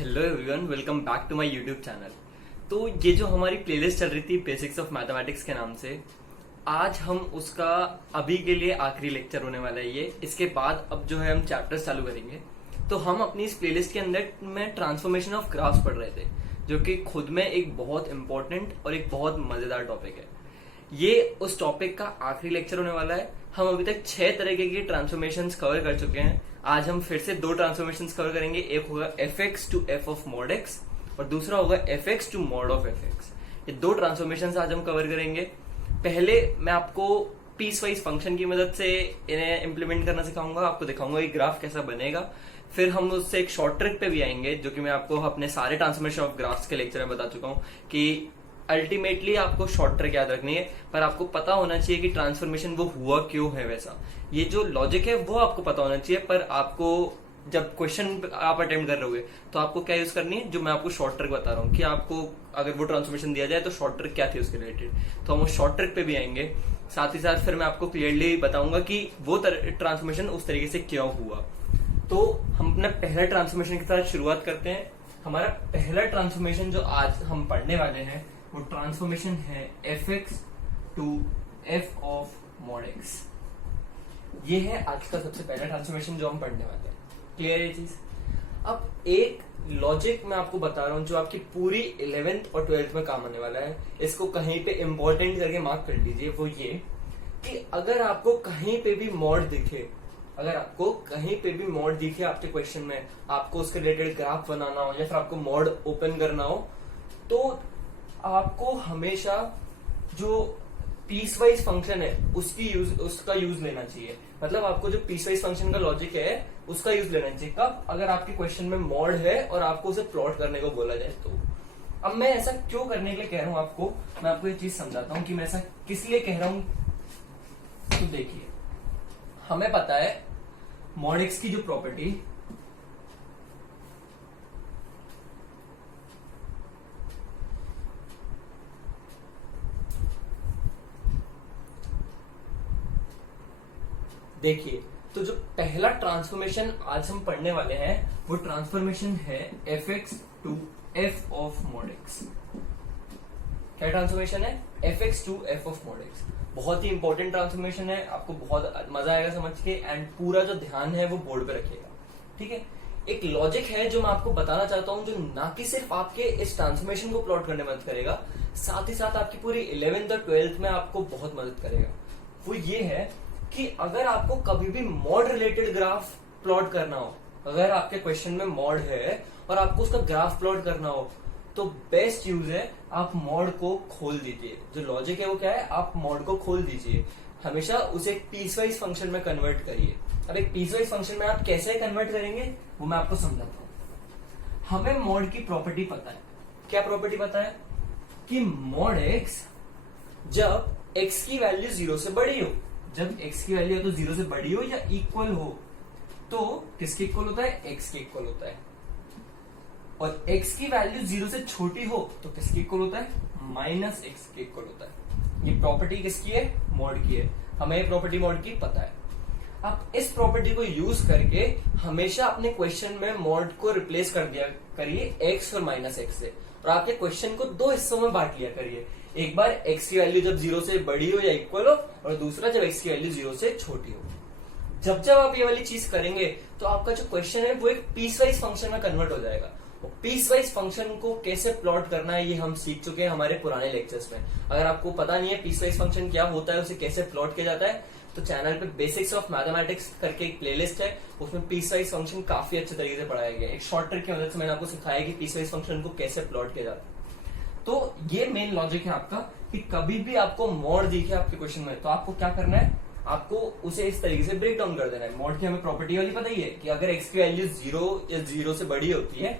Hello everyone, welcome back to my YouTube channel. तो ये जो हमारी प्लेलिस्ट चल रही थी बेसिक्स ऑफ मैथमेटिक्स के नाम से, आज हम उसका अभी के लिए आखिरी लेक्चर होने वाला है ये। इसके बाद अब जो है हम चैप्टर्स चालू करेंगे। तो हम अपनी इस प्लेलिस्ट के अंदर में ट्रांसफॉर्मेशन ऑफ ग्राफ्स पढ़ रहे थे, जो कि खुद में एक बहुत इंपॉर्टेंट और एक बहुत मजेदार टॉपिक है। ये उस टॉपिक का आखिरी लेक्चर होने वाला है। हम अभी तक 6 तरीके की ट्रांसफॉर्मेशंस कवर कर चुके हैं। आज हम फिर से 2 ट्रांसफॉर्मेशंस कवर करेंगे। एक होगा fx to f of mod x और दूसरा होगा fx to mod of fx। ये 2 ट्रांसफॉर्मेशंस आज हम कवर करेंगे। पहले मैं आपको पीस वाइज फंक्शन की मदद से इन्हें इंप्लीमेंट करना सिखाऊंगा, आपको दिखाऊंगा कि ग्राफ कैसा बनेगा। फिर हम उससे एक शॉर्ट ट्रिक पे भी आएंगे, जो कि मैं आपको अपने सारे ट्रांसफॉर्मेशन ऑफ ग्राफ्स के लेक्चर में बता चुका हूँ कि अल्टीमेटली आपको शॉर्ट ट्रिक याद रखनी है, पर आपको पता होना चाहिए कि ट्रांसफॉर्मेशन वो हुआ क्यों है। वैसा ये जो लॉजिक है वो आपको पता होना चाहिए, पर आपको जब क्वेश्चन आप अटेम्प्ट कर रहे होगे तो आपको क्या यूज करनी है, जो मैं आपको शॉर्ट ट्रिक बता रहा हूँ कि आपको अगर वो ट्रांसफॉर्मेशन दिया जाए तो शॉर्ट ट्रिक क्या थी उसके रिलेटेड। तो हम उस शॉर्ट ट्रिक पे भी आएंगे। साथ ही साथ फिर मैं आपको क्लियरली बताऊंगा कि वो ट्रांसफॉर्मेशन उस तरीके से क्यों हुआ। तो हम अपना पहला ट्रांसफॉर्मेशन के साथ शुरुआत करते हैं। हमारा पहला ट्रांसफॉर्मेशन जो आज हम पढ़ने वाले हैं वो ट्रांसफॉर्मेशन है fx to f of mod x। ये है आज का सबसे पहला ट्रांसफॉर्मेशन जो हम पढ़ने वाले हैं। क्लियर है चीज। अब एक लॉजिक मैं आपको बता रहा हूं जो आपकी पूरी 11th और 12th में काम आने वाला है। इसको कहीं पे इंपॉर्टेंट करके मार्क कर लीजिए। वो ये कि अगर आपको कहीं पे भी मॉड दिखे, अगर आपको कहीं पे भी मॉड दिखे आपके क्वेश्चन में, आपको उसके रिलेटेड ग्राफ बनाना हो या फिर आपको मॉड ओपन करना हो, तो आपको हमेशा जो पीस वाइज फंक्शन है उसका यूज लेना चाहिए। मतलब आपको जो पीस वाइज फंक्शन का लॉजिक है उसका यूज लेना चाहिए। कब? अगर आपके क्वेश्चन में मॉड है और आपको उसे प्लॉट करने को बोला जाए तो। अब मैं ऐसा क्यों करने के लिए कह रहा हूं आपको, मैं आपको ये चीज समझाता हूं कि मैं ऐसा किस लिए कह रहा हूं। तो देखिए, हमें पता है मॉड एक्स की जो प्रॉपर्टी, देखिए तो जो पहला ट्रांसफॉर्मेशन आज हम पढ़ने वाले हैं वो ट्रांसफॉर्मेशन है fx to f of mod x। क्या ट्रांसफॉर्मेशन है? fx to f of mod x। बहुत ही इंपॉर्टेंट ट्रांसफॉर्मेशन है, आपको बहुत मजा आएगा समझ के, एंड पूरा जो ध्यान है वो बोर्ड पे रखिएगा। ठीक है, एक लॉजिक है जो मैं आपको बताना चाहता हूं, जो ना कि सिर्फ आपके इस ट्रांसफॉर्मेशन को प्लॉट करने में मदद करेगा, साथ ही साथ आपकी पूरी 11th और 12th में आपको बहुत मदद करेगा। वो ये है कि अगर आपको कभी भी मॉड रिलेटेड ग्राफ प्लॉट करना हो, अगर आपके क्वेश्चन में मॉड है और आपको उसका ग्राफ प्लॉट करना हो, तो बेस्ट यूज है आप मॉड को खोल दीजिए। जो लॉजिक है वो क्या है, आप मॉड को खोल दीजिए। हमेशा उसे एक पीसवाइज फंक्शन में कन्वर्ट करिए। अब एक पीसवाइज फंक्शन में आप कैसे कन्वर्ट करेंगे वो मैं आपको समझाता हूं। हमें मॉड की प्रॉपर्टी पता है। क्या प्रॉपर्टी पता है? कि मॉड एक्स जब एक्स की वैल्यू 0 से बड़ी हो, जब x की वैल्यू तो 0 से बड़ी हो या इक्वल हो, तो किसके इक्वल होता है? x के इक्वल होता है। और x की वैल्यू 0 से छोटी हो तो किसके इक्वल होता है? माइनस x के इक्वल होता है। ये प्रॉपर्टी किसकी है? मॉड की है। हमें ये प्रॉपर्टी मॉड की पता है। अब इस प्रॉपर्टी को यूज करके हमेशा अपने क्वेश्चन में मॉड को रिप्लेस कर दिया करिए x और माइनस x से, और आपके क्वेश्चन को 2 हिस्सों में बांट लिया करिए। एक बार x की वैल्यू जब 0 से बड़ी हो या इक्वल हो, और दूसरा जब x की वैल्यू 0 से छोटी हो। जब जब आप ये वाली चीज करेंगे तो आपका जो क्वेश्चन है वो एक पीसवाइज फंक्शन में कन्वर्ट हो जाएगा। पीसवाइज फंक्शन को कैसे प्लॉट करना है ये हम सीख चुके हैं हमारे पुराने लेक्चर्स में। अगर आपको पता नहीं है पीसवाइज फंक्शन क्या होता है, उसे कैसे प्लॉट किया जाता है, तो चैनल पे बेसिक्स ऑफ मैथमेटिक्स करके एक प्लेलिस्ट है, उसमें पीसवाइज फंक्शन काफी अच्छे तरीके से पढ़ाया गया है। एक शॉर्ट ट्रिक की मदद से मैंने आपको सिखाया कि पीसवाइज फंक्शन को कैसे प्लॉट किया जाता है। तो ये मेन लॉजिक है आपका कि कभी भी आपको मॉड दिखे आपके क्वेश्चन में तो आपको क्या करना है, आपको उसे इस तरीके से ब्रेक डाउन कर देना है। मॉड की हमें प्रॉपर्टी वाली पता ही है कि अगर x की वैल्यू 0 या 0 से बड़ी होती है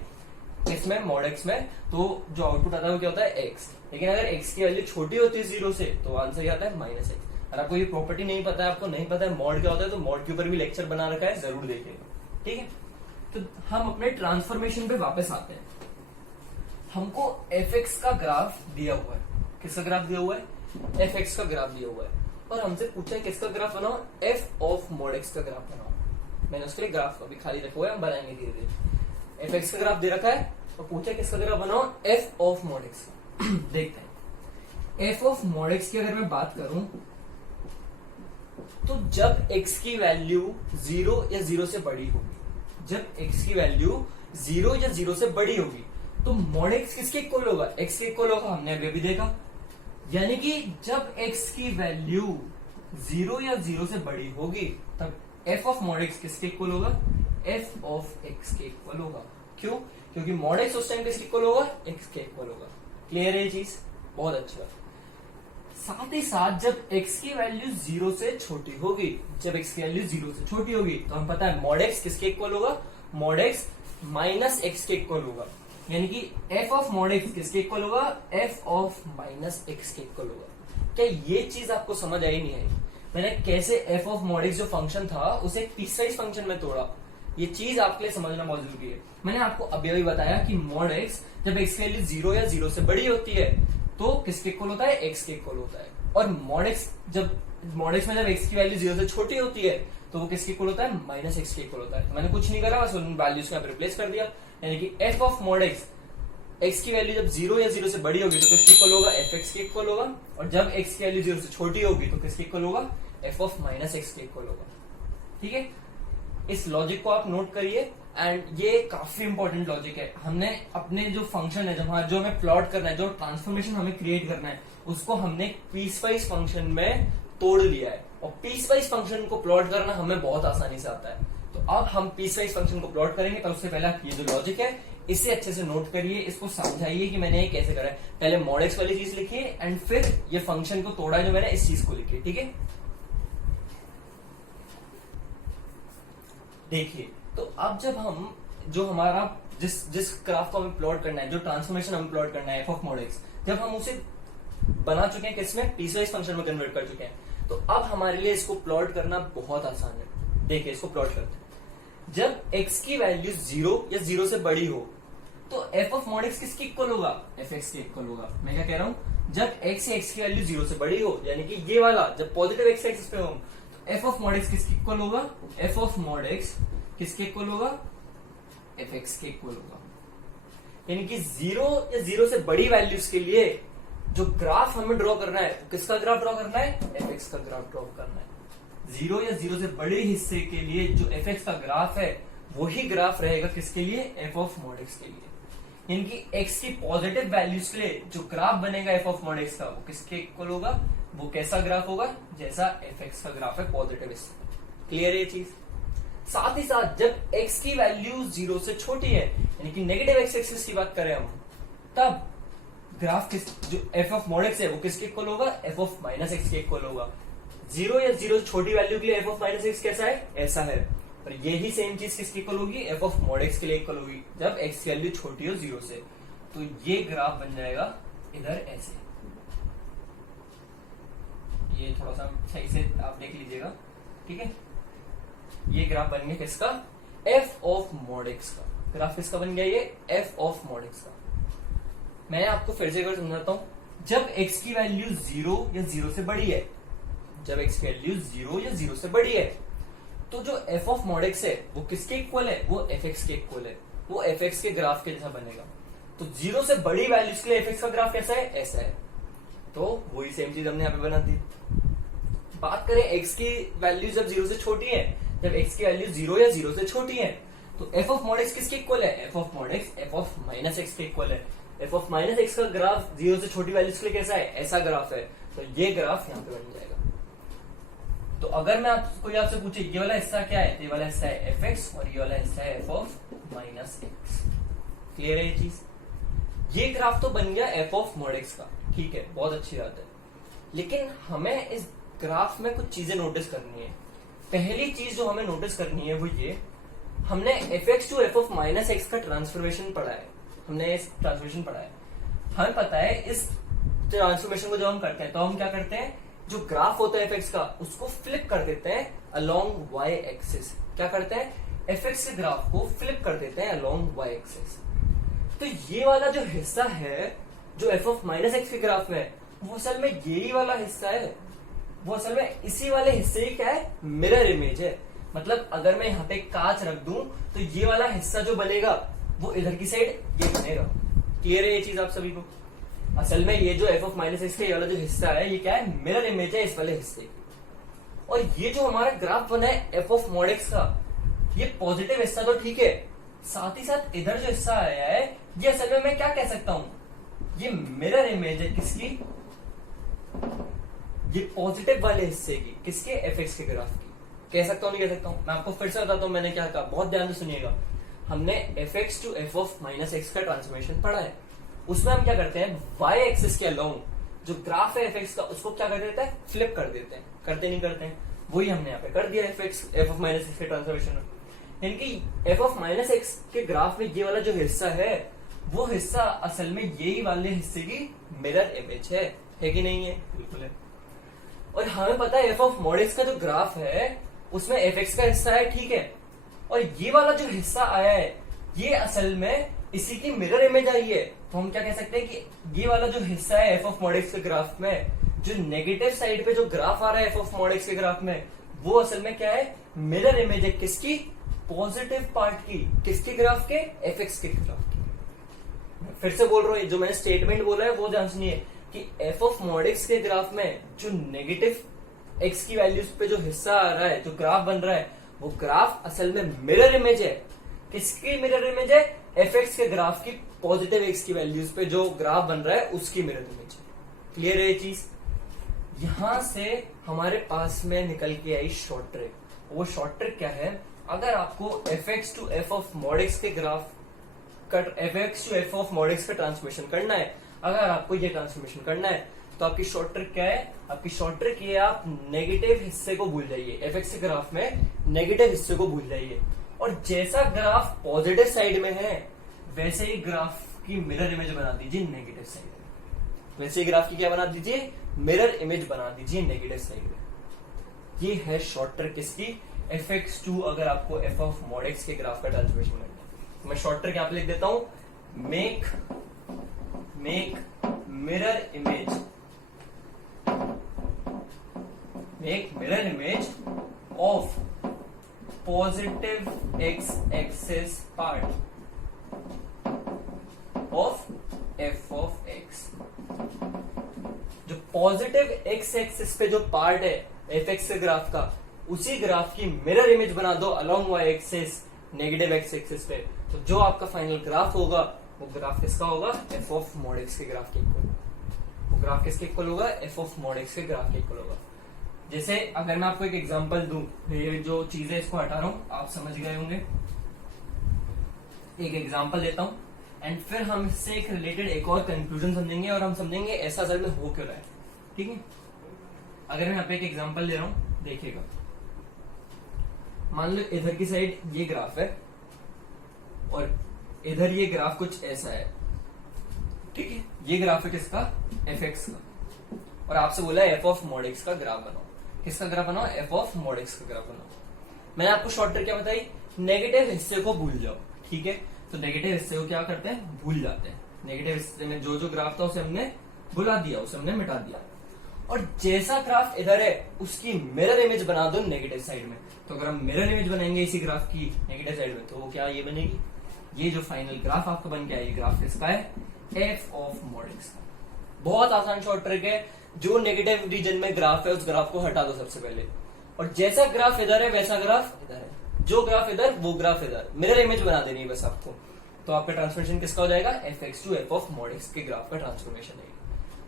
इसमें मॉड x में, तो जो आउटपुट आता है वो क्या होता है? x। लेकिन अगर x की वैल्यू छोटी होती है 0 से तो आंसर क्या आता है? Minus x। अगर आपको ये प्रॉपर्टी नहीं पता है, आपको नहीं पता है मॉड क्या होता है, तो मॉड के ऊपर भी लेक्चर बना रखा है, जरूर देखिएगा। ठीक है, तो हम अपने ट्रांसफॉर्मेशन पे वापस आते हैं। हमको fx का ग्राफ दिया हुआ है। किसका ग्राफ दिया हुआ है? fx का ग्राफ दिया हुआ है, और हमसे पूछा है किसका ग्राफ बनाओ? f ऑफ mod x का ग्राफ बनाओ। मैंने उसके लिए ग्राफ अभी खाली रखा हुआ है, हम बनाएंगे धीरे धीरे। एफ एक्स का ग्राफ दे रखा है और पूछा किसका ग्राफ बनाओ, एफ ऑफ मॉड एक्स। देखते हैं एफ ऑफ मॉड एक्स की अगर मैं बात करूं तो जब x की वैल्यू 0 या 0 से बड़ी होगी, जब x की वैल्यू 0 या 0 से बड़ी होगी तो मॉड x किसके इक्वल होगा, x के इक्वल होगा। हमने अभी भी देखा, यानी कि जब x की वैल्यू 0 या 0 से बड़ी होगी तब f ऑफ मॉड x किसके इक्वल होगा, f ऑफ x के इक्वल होगा। क्यों? क्योंकि मॉड x उस टाइम किसके इक्वल होगा, x के इक्वल होगा। क्लियर है ये चीज? बहुत अच्छा। साथ ही साथ जब x की वैल्यू 0 से छोटी होगी, जब x की वैल्यू 0 से छोटी होगी तो हम पता है मॉड x किसके इक्वल होगा, मॉड x माइनस x के इक्वल होगा। यानी कि f ऑफ मॉड x किसके इक्वल होगा, f ऑफ माइनस x के इक्वल होगा। क्या ये चीज आपको समझ आई नहीं आई? मैंने कैसे f ऑफ मॉड x जो फंक्शन था उसे एक पीसवाइज फंक्शन में तोड़ा, ये चीज आपके लिए समझना बहुत जरूरी है। मैंने आपको अभी बताया कि मॉड x जब x की वैल्यू 0 या 0 से बड़ी होती है तो किसके इक्वल होता है, x के इक्वल होता है। और मॉड x में जब x की वैल्यू 0 से छोटी होती है तो वो किसके इक्वल होता है, माइनस x के इक्वल होता है। तो मैंने कुछ नहीं करा, बस उन वैल्यूज को यहाँ पे रिप्लेस कर दिया। यानी कि f ऑफ मॉड x की वैल्यू जब 0 या 0 से बड़ी होगी तो किसके इक्वल होगा, fx के इक्वल होगा। और जब x की वैल्यू 0 से छोटी होगी तो किसके इक्वल होगा, f ऑफ माइनस x के इक्वल होगा। ठीक है, इस लॉजिक को आप नोट करिए एंड ये काफी इंपॉर्टेंट लॉजिक है। हमने अपने जो फंक्शन है, जो हमें प्लॉट करना है, जो ट्रांसफॉर्मेशन हमें क्रिएट करना है, उसको हमने पीसवाइज फंक्शन में तोड़ लिया है। और पीसवाइज फंक्शन को प्लॉट करना हमें बहुत आसानी से आता है। तो अब हम पीसवाइज फंक्शन को प्लॉट करेंगे, पर उससे पहले ये जो लॉजिक है इसे अच्छे से नोट करिए, इसको समझाइए कि मैंने ये कैसे करा है। पहले मॉड एक्स वाली चीज लिखिए एंड फिर ये फंक्शन को तोड़ा जो मैंने इस चीज को लिखिए। ठीक है, देखिए तो अब जब हम जो हमारा जिस ग्राफ को हमें प्लॉट करना है, जो ट्रांसफॉर्मेशन हमें प्लॉट करना है एफ ऑफ मॉड एक्स, जब हम उसे बना चुके हैं किसमें, पीसवाइज फंक्शन में कन्वर्ट कर चुके हैं, तो अब हमारे लिए इसको प्लॉट करना बहुत आसान है। देखिए इसको प्लॉट करते हैं। जब x की वैल्यू 0 या 0 से बड़ी हो तो f ऑफ मॉड x किसके इक्वल होगा, fx के इक्वल होगा। मैं क्या कह रहा हूं, जब x की वैल्यू 0 से बड़ी हो, यानी कि ये वाला जब पॉजिटिव x एक्सिस पे हो तो f ऑफ मॉड x किसके इक्वल होगा, f ऑफ मॉड x किसके इक्वल होगा, fx के इक्वल होगा। यानी कि 0 या 0 से बड़ी वैल्यूज के लिए जो ग्राफ हमें ड्रॉ करना है, किसका ग्राफ ड्रॉ करना है, fx का ग्राफ ड्रॉ करना है। 0 या 0 से बड़े हिस्से के लिए जो fx का ग्राफ है वही ग्राफ रहेगा किसके लिए, f ऑफ मॉड x के लिए। यानी कि x की पॉजिटिव वैल्यूज के लिए जो ग्राफ बनेगा f ऑफ मॉड x का वो किसके इक्वल होगा, वो कैसा ग्राफ होगा, जैसा fx का ग्राफ है पॉजिटिव हिस्से। क्लियर है ये चीज? साथ ही साथ जब x की वैल्यू 0 से छोटी है, यानी कि नेगेटिव x एक्सिस की बात करें हम, तब ग्राफ जो f ऑफ मॉड x है वो किसके इक्वल होगा, f ऑफ माइनस x के इक्वल होगा। 0 या 0 से छोटी वैल्यू के लिए f ऑफ माइनस x कैसा है, ऐसा है। और यही सेम चीज किसके इक्वल होगी, f ऑफ मॉड x के लिए इक्वल होगी जब x की वैल्यू छोटी हो 0 से। तो ये ग्राफ बन जाएगा इधर ऐसे। ये थोड़ा सा सही से आप देख लीजिएगा। ठीक है, ये ग्राफ बन गया किसका, f ऑफ मॉड x का। ग्राफ किसका बन गया, ये f ऑफ मॉड x का। मैं आपको फिर से समझाता हूं। जब x की वैल्यू 0 या 0 से बड़ी है, जब x की वैल्यू 0 या 0 से बड़ी है तो जो f ऑफ मॉड x है वो किसके इक्वल है, वो fx के इक्वल है। वो fx के ग्राफ के जैसा बनेगा। तो 0 से बड़ी वैल्यूज के लिए fx का ग्राफ कैसा है, ऐसा है। तो वही सेम चीज हमने यहाँ पे बना दी। बात करें x की वैल्यू जब 0 से छोटी है, जब x की वैल्यू 0 या 0 से छोटी है तो f ऑफ मॉड x किसके इक्वल है, f of mod x f of minus x के इक्वल है। f ऑफ माइनस x का ग्राफ 0 से छोटी वैल्यूज के लिए कैसा है, ऐसा ग्राफ है। तो ये ग्राफ यहाँ पे बन जाएगा। तो अगर मैं कोई आपसे पूछे ये वाला हिस्सा क्या है, ये वाला हिस्सा है fx और ये वाला हिस्सा है f of minus x। Clear है ये चीज? ये ग्राफ तो बन गया f ऑफ मॉड x का। ठीक है, बहुत अच्छी बात है। लेकिन हमें इस ग्राफ में कुछ चीजें नोटिस करनी है। पहली चीज जो हमें नोटिस करनी है वो ये, हमने fx to f of minus x का ट्रांसफॉर्मेशन पढ़ा है। हमने इस ट्रांसफॉर्मेशन पढ़ा है। हमें पता है इस ट्रांसफॉर्मेशन को जब हम करते हैं तो हम क्या करते हैं, जो ग्राफ होता है fx का उसको फ्लिप कर देते हैं अलोंग y एक्सिस। क्या करते हैं, fx के ग्राफ को फ्लिप कर देते हैं अलोंग y एक्सिस। तो ये वाला जो हिस्सा है जो f ऑफ माइनस x के ग्राफ में है वो असल में यही वाला हिस्सा है। वो असल में इसी वाले हिस्से की क्या है, मिरर इमेज है। मतलब अगर मैं यहाँ पे कांच रख दूं तो ये वाला हिस्सा जो बनेगा वो इधर की साइड ये बनेगा। क्लियर है ये चीज आप सभी को? असल में ये जो एफ ऑफ माइनस एक्स का ये वाला जो हिस्सा है ये क्या है, मिरर इमेज है इस वाले हिस्से की। और ये जो हमारा ग्राफ बना है एफ ऑफ मॉड एक्स का, ये पॉजिटिव हिस्सा तो ठीक है, साथ ही साथ इधर जो हिस्सा आया है ये असल में मैं क्या कह सकता हूं, ये मिरर इमेज है किसकी, ये पॉजिटिव वाले हिस्से की, किसके, एफ एक्स के ग्राफ की। कह सकता हूं नहीं कह सकता हूं? मैं आपको फिर से बताता हूं मैंने क्या कहा, बहुत ध्यान से सुनिएगा। हमने f x to F of minus x का ट्रांसफॉर्मेशन पढ़ा है। उसमें हम क्या करते हैं, वाई एक्सिस के अलोंग जो ग्राफ है एफ एक्स का उसको क्या कर देते हैं, फ्लिप कर देते हैं। करते नहीं करते हैं? वही हमने यहाँ पे कर दिया एफ ऑफ माइनस एक्स के ट्रांसफॉर्मेशन में। यानी कि एफ ऑफ माइनस एक्स के ग्राफ में ये वाला जो हिस्सा है वो हिस्सा असल में यही वाले हिस्से की मिरर इमेज है कि नहीं है? बिल्कुल है। और हमें पता है एफ ऑफ मॉड एक्स का जो ग्राफ है उसमें एफ एक्स का हिस्सा है, ठीक है, और ये वाला जो हिस्सा आया है ये असल में इसी की मिरर इमेज आई है। तो हम क्या कह सकते हैं कि ये वाला जो हिस्सा है एफ ऑफ मॉड एक्स के ग्राफ में, जो नेगेटिव साइड पे जो ग्राफ आ रहा है एफ ऑफ मॉड एक्स के ग्राफ में, वो असल में क्या है, मिरर इमेज है किसकी, पॉजिटिव पार्ट की। किसके ग्राफ के, एफ एक्स के ग्राफ की। फिर से बोल रहा हूं, जो मैंने स्टेटमेंट बोला है वो ध्यान सुनिए कि एफ ऑफ मॉड एक्स के ग्राफ में जो नेगेटिव एक्स की वैल्यूज पे जो हिस्सा आ रहा है, जो ग्राफ बन रहा है, वो ग्राफ असल में मिरर इमेज है। किसकी मिरर इमेज है, एफ एक्स के ग्राफ की पॉजिटिव एक्स की वैल्यूज पे जो ग्राफ बन रहा है उसकी मिरर इमेज है। क्लियर है ये चीज? यहां से हमारे पास में निकल के आई शॉर्ट ट्रिक। वो शॉर्ट ट्रिक क्या है, अगर आपको F x to F of mod x के graph F x to F of mod X का ट्रांसफॉर्मेशन करना है, अगर आपको ये ट्रांसफॉर्मेशन करना है तो आपकी शॉर्ट ट्रिक क्या है, आपकी शॉर्ट ट्रिक ये, आप नेगेटिव हिस्से को भूल जाइए, एफ एक्स के ग्राफ में नेगेटिव हिस्से को भूल जाइए, और जैसा ग्राफ पॉजिटिव साइड में है वैसे ही ग्राफ की मिरर इमेज बना दीजिए नेगेटिव साइड में। वैसे ही ग्राफ की क्या बना दीजिए, मिरर इमेज बना दीजिए नेगेटिव साइड में। ये है शॉर्ट ट्रिक किसकी, एफ एक्स टू, अगर आपको एफ ऑफ मॉड एक्स के ग्राफ का ट्रांसफॉर्मेशन करना है। मैं शॉर्ट ट्रिक यहां पे लिख देता हूं, make mirror image of positive x axis part of F of x. जो पॉजिटिव एक्स एक्सिस पे जो पार्ट है एफ एक्स के ग्राफ का, उसी ग्राफ की मिरर इमेज बना दो along y axis negative x axis पे। तो जो आपका फाइनल ग्राफ होगा वो ग्राफ किसका होगा, एफ ऑफ मॉड एक्स के ग्राफ के इक्वल। वो ग्राफ किसके इक्वल होगा, एफ ऑफ मॉड एक्स के ग्राफ के इक्वल होगा। जैसे अगर मैं आपको एक एग्जांपल दूं, ये जो चीजें इसको हटा रहा हूं आप समझ गए होंगे। एक एग्जांपल देता हूं एंड फिर हम इससे एक रिलेटेड एक और कंक्लूजन समझेंगे और हम समझेंगे ऐसा असल में हो क्यों रहा है। ठीक है, अगर मैं यहाँ पे एक एग्जांपल ले रहा हूं, देखिएगा। मान लो इधर की साइड ये ग्राफ है और इधर ये ग्राफ कुछ ऐसा है, ठीक है। ये ग्राफ है किसका, एफ एक्स का, और आपसे बोला है एफ ऑफ मॉड एक्स का ग्राफ बनाओ। किसका ग्राफ बनाओ, एफ ऑफ मॉड एक्स का ग्राफ बनाओ। मैंने आपको शॉर्ट ट्रिक क्या बताई, नेगेटिव हिस्से को भूल जाओ, ठीक है। तो नेगेटिव हिस्से को क्या करते हैं, भूल जाते हैं। नेगेटिव हिस्से में जो जो ग्राफ था उसे हमने भुला दिया, उसे हमने मिटा दिया, और जैसा ग्राफ इधर है उसकी मिरर इमेज बना दो नेगेटिव साइड में। तो अगर हम मिरर इमेज बनाएंगे इसी ग्राफ की नेगेटिव साइड में, तो वो क्या ये बनेगी, ये जो फाइनल ग्राफ आपका बन के आया, ये ग्राफ किसका है, एफ ऑफ मॉड एक्स का। बहुत आसान शॉर्ट ट्रिक है। जो नेगेटिव रीजन में ग्राफ है उस ग्राफ को हटा दो सबसे पहले, और जैसा ग्राफ इधर है वैसा ग्राफ इधर है, जो ग्राफ इधर वो ग्राफ इधर, मिरर इमेज बना देनी है बस आपको। तो आपका ट्रांसफॉर्मेशन किसका हो जाएगा, f x to F of mod x के ग्राफ का ट्रांसफॉर्मेशन है।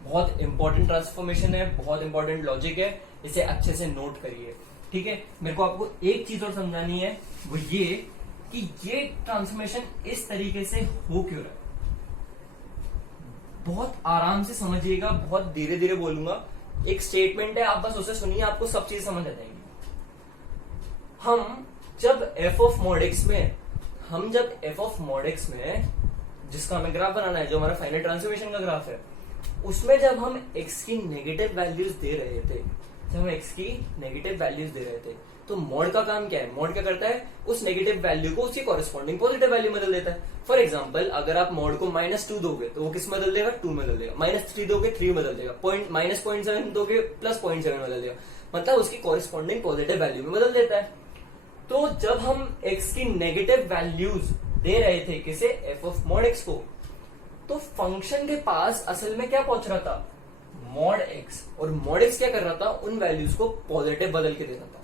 बहुत इंपॉर्टेंट ट्रांसफॉर्मेशन है, बहुत इंपॉर्टेंट लॉजिक है, इसे अच्छे से नोट करिए, ठीक है। मेरे को आपको एक चीज और समझानी है, वो ये कि ये ट्रांसफॉर्मेशन इस तरीके से हो क्यों रहा है। बहुत आराम से समझिएगा, बहुत धीरे धीरे बोलूंगा। एक स्टेटमेंट है, आप बस उसे सुनिए, आपको सब चीज समझ आ जाएगी। हम जब एफ ऑफ मॉड एक्स में जिसका हमें ग्राफ बनाना है, जो हमारा फाइनल ट्रांसफॉर्मेशन का ग्राफ है, उसमें जब हम एक्स की नेगेटिव वैल्यूज दे रहे थे, तो मॉड का काम क्या है, मॉड क्या करता है, उस नेगेटिव वैल्यू को उसकी कॉरेस्पॉन्डिंग पॉजिटिव वैल्यू में बदल देता है। फॉर एग्जांपल, अगर आप मॉड को -2 दोगे तो वो किस में बदल देगा, 2 में बदल देगा। -3 दोगे 3 में बदल देगा। -0.7 दोगे +0.7 में बदल देगा, मतलब उसकी कॉरेस्पॉन्डिंग पॉजिटिव वैल्यू में बदल देता है। तो जब हम एक्स की नेगेटिव वैल्यूज दे रहे थे किसे, एफ ऑफ मॉड एक्स को, तो फंक्शन के पास असल में क्या पहुंच रहा था, मॉड एक्स, और मॉड एक्स क्या कर रहा था, उन वैल्यूज को पॉजिटिव बदल के दे रहा था।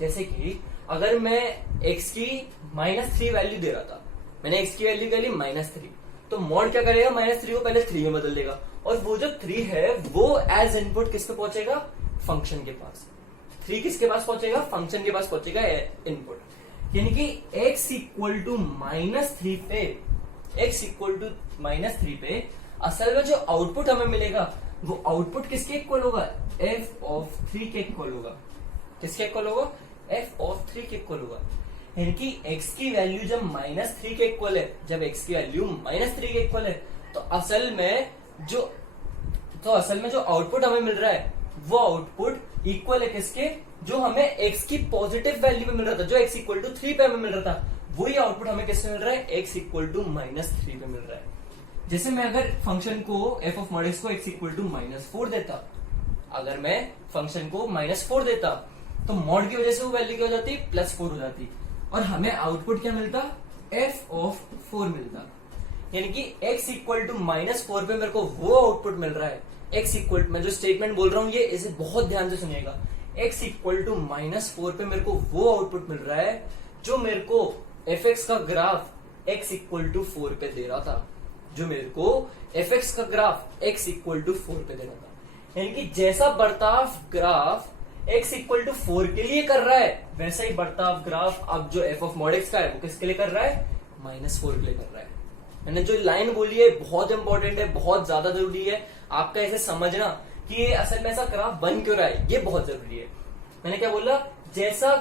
जैसे कि अगर मैं एक्स की -3 वैल्यू दे रहा था, मैंने एक्स की वैल्यू कह ली -3, तो मॉड क्या करेगा, -3 को पहले 3 में बदल देगा, और वो जो 3 है वो एज इनपुट किसके पहुंचेगा, फंक्शन के पास। 3 किसके पास पहुंचेगा, फंक्शन के पास पहुंचेगा इनपुट। यानी कि x इक्वल टू -3 पे, x इक्वल टू -3 पे असल में जो आउटपुट हमें मिलेगा वो आउटपुट किसके इक्वल होगा, f ऑफ 3 के इक्वल होगा। किसके इक्वल होगा, f ऑफ 3 के इक्वल होगा। यानी कि x की वैल्यू जब -3 के इक्वल है, जब x की वैल्यू -3 के इक्वल है, तो असल में जो आउटपुट हमें मिल रहा है वो आउटपुट इक्वल है किसके, जो हमें x की पॉजिटिव वैल्यू पे मिल रहा था, जो x इक्वल टू 3 पे हमें मिल रहा था, वही आउटपुट हमें किससे मिल रहा है, x इक्वल टू -3 पे मिल रहा है। जैसे मैं अगर फंक्शन को f ऑफ मॉड एक्स को x इक्वल टू -4 देता, अगर मैं फंक्शन को -4 देता, तो मॉड की वजह से वो वैल्यू क्या हो जाती, +4 हो जाती, और हमें आउटपुट क्या मिलता, f ऑफ 4 मिलता। यानी कि x इक्वल टू -4 पे मेरे को वो आउटपुट मिल रहा है, x इक्वल, मैं जो स्टेटमेंट बोल रहा हूं ये इसे बहुत ध्यान से सुनिएगा, x इक्वल टू -4 पे मेरे को वो आउटपुट मिल रहा है जो मेरे को fx का ग्राफ x इक्वल टू 4 पे दे रहा था, जो मेरे को fx का ग्राफ x इक्वल टू 4 पे दे रहा था। यानी कि जैसा बर्ताव ग्राफ x इक्वल टू 4 के लिए कर रहा है, वैसा ही बर्ताव ग्राफ अब जो f ऑफ मॉड एक्स का है वो किसके लिए कर रहा है, -4 के लिए कर रहा है। मैंने जो लाइन बोली है बहुत इंपॉर्टेंट है, बहुत ज्यादा जरूरी है आपका इसे समझना कि ये असल में ऐसा ग्राफ बन क्यों रहा है, ये बहुत जरूरी है। मैंने क्या बोला, जैसा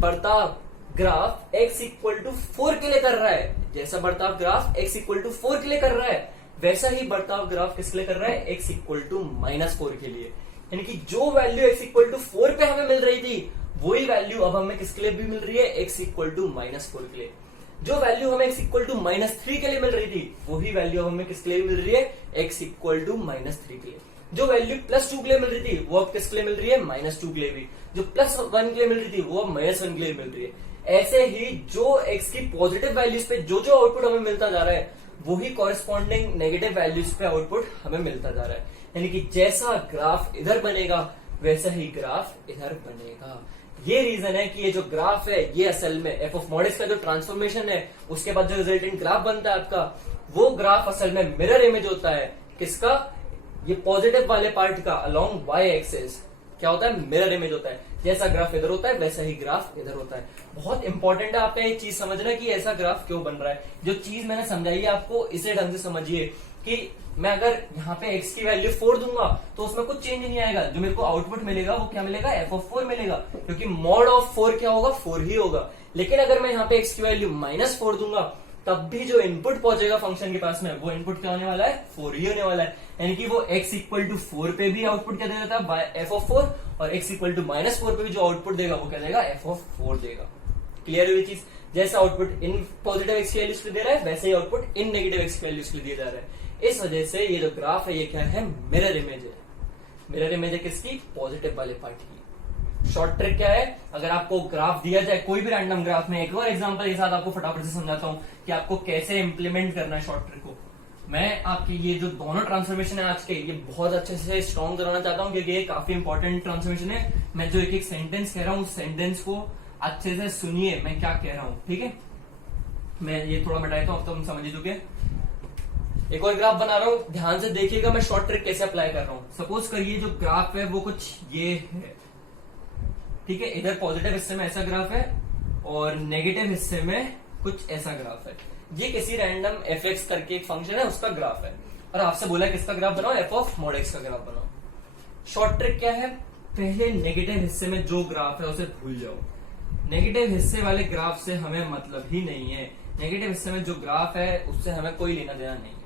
बर्ताव ग्राफ x इक्वल टू 4 के लिए कर रहा है, जैसा बर्ताव ग्राफ x इक्वल टू 4 के लिए कर रहा है, वैसा ही बर्ताव ग्राफ किसके लिए कर रहा है, x इक्वल टू -4 के लिए। यानी कि जो वैल्यू x इक्वल टू 4 पे हमें मिल रही थी, वही वैल्यू अब हमें किसके लिए भी मिल रही है, x इक्वल टू -4 के लिए। जो वैल्यू हमें x इक्वल टू -3 के लिए मिल रही थी, वही वैल्यू हमें किसके लिए मिल रही है, x इक्वल टू -3 के लिए। जो वैल्यू +2 के लिए मिल रही थी, वो अब किसके लिए मिल रही है, -2 के लिए भी। जो +1 के लिए मिल रही थी, वो अब -1 के लिए मिल रही है। ऐसे ही जो x की पॉजिटिव वैल्यूज पे जो जो आउटपुट हमें मिलता जा रहा है, वही कॉरेस्पॉन्डिंग नेगेटिव वैल्यूज पे आउटपुट हमें मिलता जा रहा है। यानी कि जैसा ग्राफ इधर बनेगा, वैसा ही ग्राफ इधर बनेगा। ये रीजन है कि ये जो ग्राफ है, ये असल में एफ ऑफ मॉड एक्स का जो ट्रांसफॉर्मेशन है, उसके बाद जो रिजल्टेंट ग्राफ बनता है आपका, वो ग्राफ असल में मिरर इमेज होता है किसका, ये पॉजिटिव वाले पार्ट का अलोंग वाई एक्सिस। क्या होता है, मिरर इमेज होता है। जैसा ग्राफ इधर होता है, वैसा ही ग्राफ इधर होता है। बहुत इंपॉर्टेंट है आपका एक चीज समझना कि ऐसा ग्राफ क्यों बन रहा है। जो चीज मैंने समझाई है आपको, इसे ढंग से समझिए कि मैं अगर यहाँ पे x की वैल्यू 4 दूंगा तो उसमें कुछ चेंज नहीं आएगा। जो मेरे को आउटपुट मिलेगा वो क्या मिलेगा, f ऑफ 4 मिलेगा, क्योंकि मॉड ऑफ 4 क्या होगा, 4 ही होगा। लेकिन अगर मैं यहाँ पे x की वैल्यू -4 दूंगा, तब भी जो इनपुट पहुंचेगा फंक्शन के पास में, वो इनपुट क्या होने वाला है, 4 ही होने वाला है। यानी कि वो x इक्वल टू 4 पे भी आउटपुट क्या दे देता है, f ऑफ 4, और x इक्वल टू -4 पे भी जो आउटपुट देगा वो क्या देगा, f ऑफ 4 देगा। क्लियर हुई चीज। जैसा आउटपुट इन पॉजिटिव x की वैल्यूज के दे रहा है, वैसे ही आउटपुट इन नेगेटिव x की वैल्यूज के दिया जा रहा है। इस वजह से ये जो ग्राफ है, ये क्या है, मिरर इमेज है। मिरर इमेज है किसकी, पॉजिटिव वाले पार्ट की। शॉर्ट ट्रिक क्या है, अगर आपको ग्राफ दिया जाए कोई भी रैंडम ग्राफ में, एक और एग्जांपल के साथ आपको फटाफट से समझाता हूं कि आपको कैसे इंप्लीमेंट करना है शॉर्ट ट्रिक को। मैं आपकी ये जो दोनों ट्रांसफॉर्मेशन है आज के, ये बहुत अच्छे से स्ट्रॉन्ग कराना चाहता हूं, क्योंकि ये काफी इंपॉर्टेंट ट्रांसफॉर्मेशन है। मैं जो एक एक सेंटेंस कह रहा हूं, उस सेंटेंस को अच्छे से सुनिए मैं क्या कह रहा हूं, ठीक है। मैं ये थोड़ा बताता हूं, अब तो हम समझ ही चुके। एक और ग्राफ बना रहा हूं, ध्यान से देखिएगा मैं शॉर्ट ट्रिक कैसे अप्लाई कर रहा हूं। सपोज करिए जो ग्राफ है वो कुछ ये है, ठीक है। इधर पॉजिटिव हिस्से में ऐसा ग्राफ है और नेगेटिव हिस्से में कुछ ऐसा ग्राफ है। ये किसी रैंडम fx करके एक फंक्शन है, उसका ग्राफ है, और आपसे बोला किसका ग्राफ बनाओ, f ऑफ मॉड x का ग्राफ बनाओ। शॉर्ट ट्रिक क्या है, पहले नेगेटिव हिस्से में जो ग्राफ है उसे भूल जाओ। नेगेटिव हिस्से वाले ग्राफ से हमें मतलब ही नहीं है। नेगेटिव हिस्से में जो ग्राफ है उससे हमें कोई लेना देना नहीं है।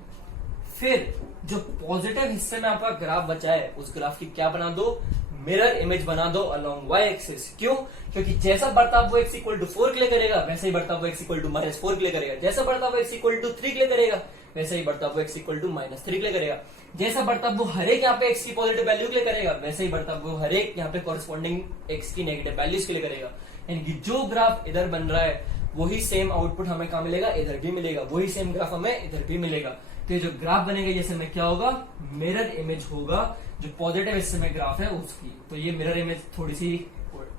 फिर जो पॉजिटिव हिस्से में आपका ग्राफ बचा है, उस ग्राफ की क्या बना दो, मिरर इमेज बना दो अलोंग वाई एक्सिस। क्यों, क्योंकि जैसा बर्ताव वो x इक्वल टू 4 के लिए करेगा, वैसे ही बर्ताव वो x इक्वल टू -4 के लिए करेगा। जैसा बर्ताव वो x इक्वल टू 3 के लिए करेगा, वैसे ही बर्ताव वो x इक्वल टू -3 के लिए करेगा। जैसा बर्ताव वो हर एक यहाँ पे x की पॉजिटिव वैल्यू के लिए करेगा, वैसे ही बर्ताव वो हर एक यहाँ पे कॉरेस्पॉन्डिंग x की नेगेटिव वैल्यूज के लिए करेगा। यानी कि जो ग्राफ इधर बन रहा है वही सेम आउटपुट हमें कहाँ मिलेगा, इधर भी मिलेगा, वही सेम ग्राफ हमें इधर भी मिलेगा। तो ये जो ग्राफ बनेगा ये समय क्या होगा, मिरर इमेज होगा जो पॉजिटिव इस समय ग्राफ है उसकी। तो ये मिरर इमेज थोड़ी सी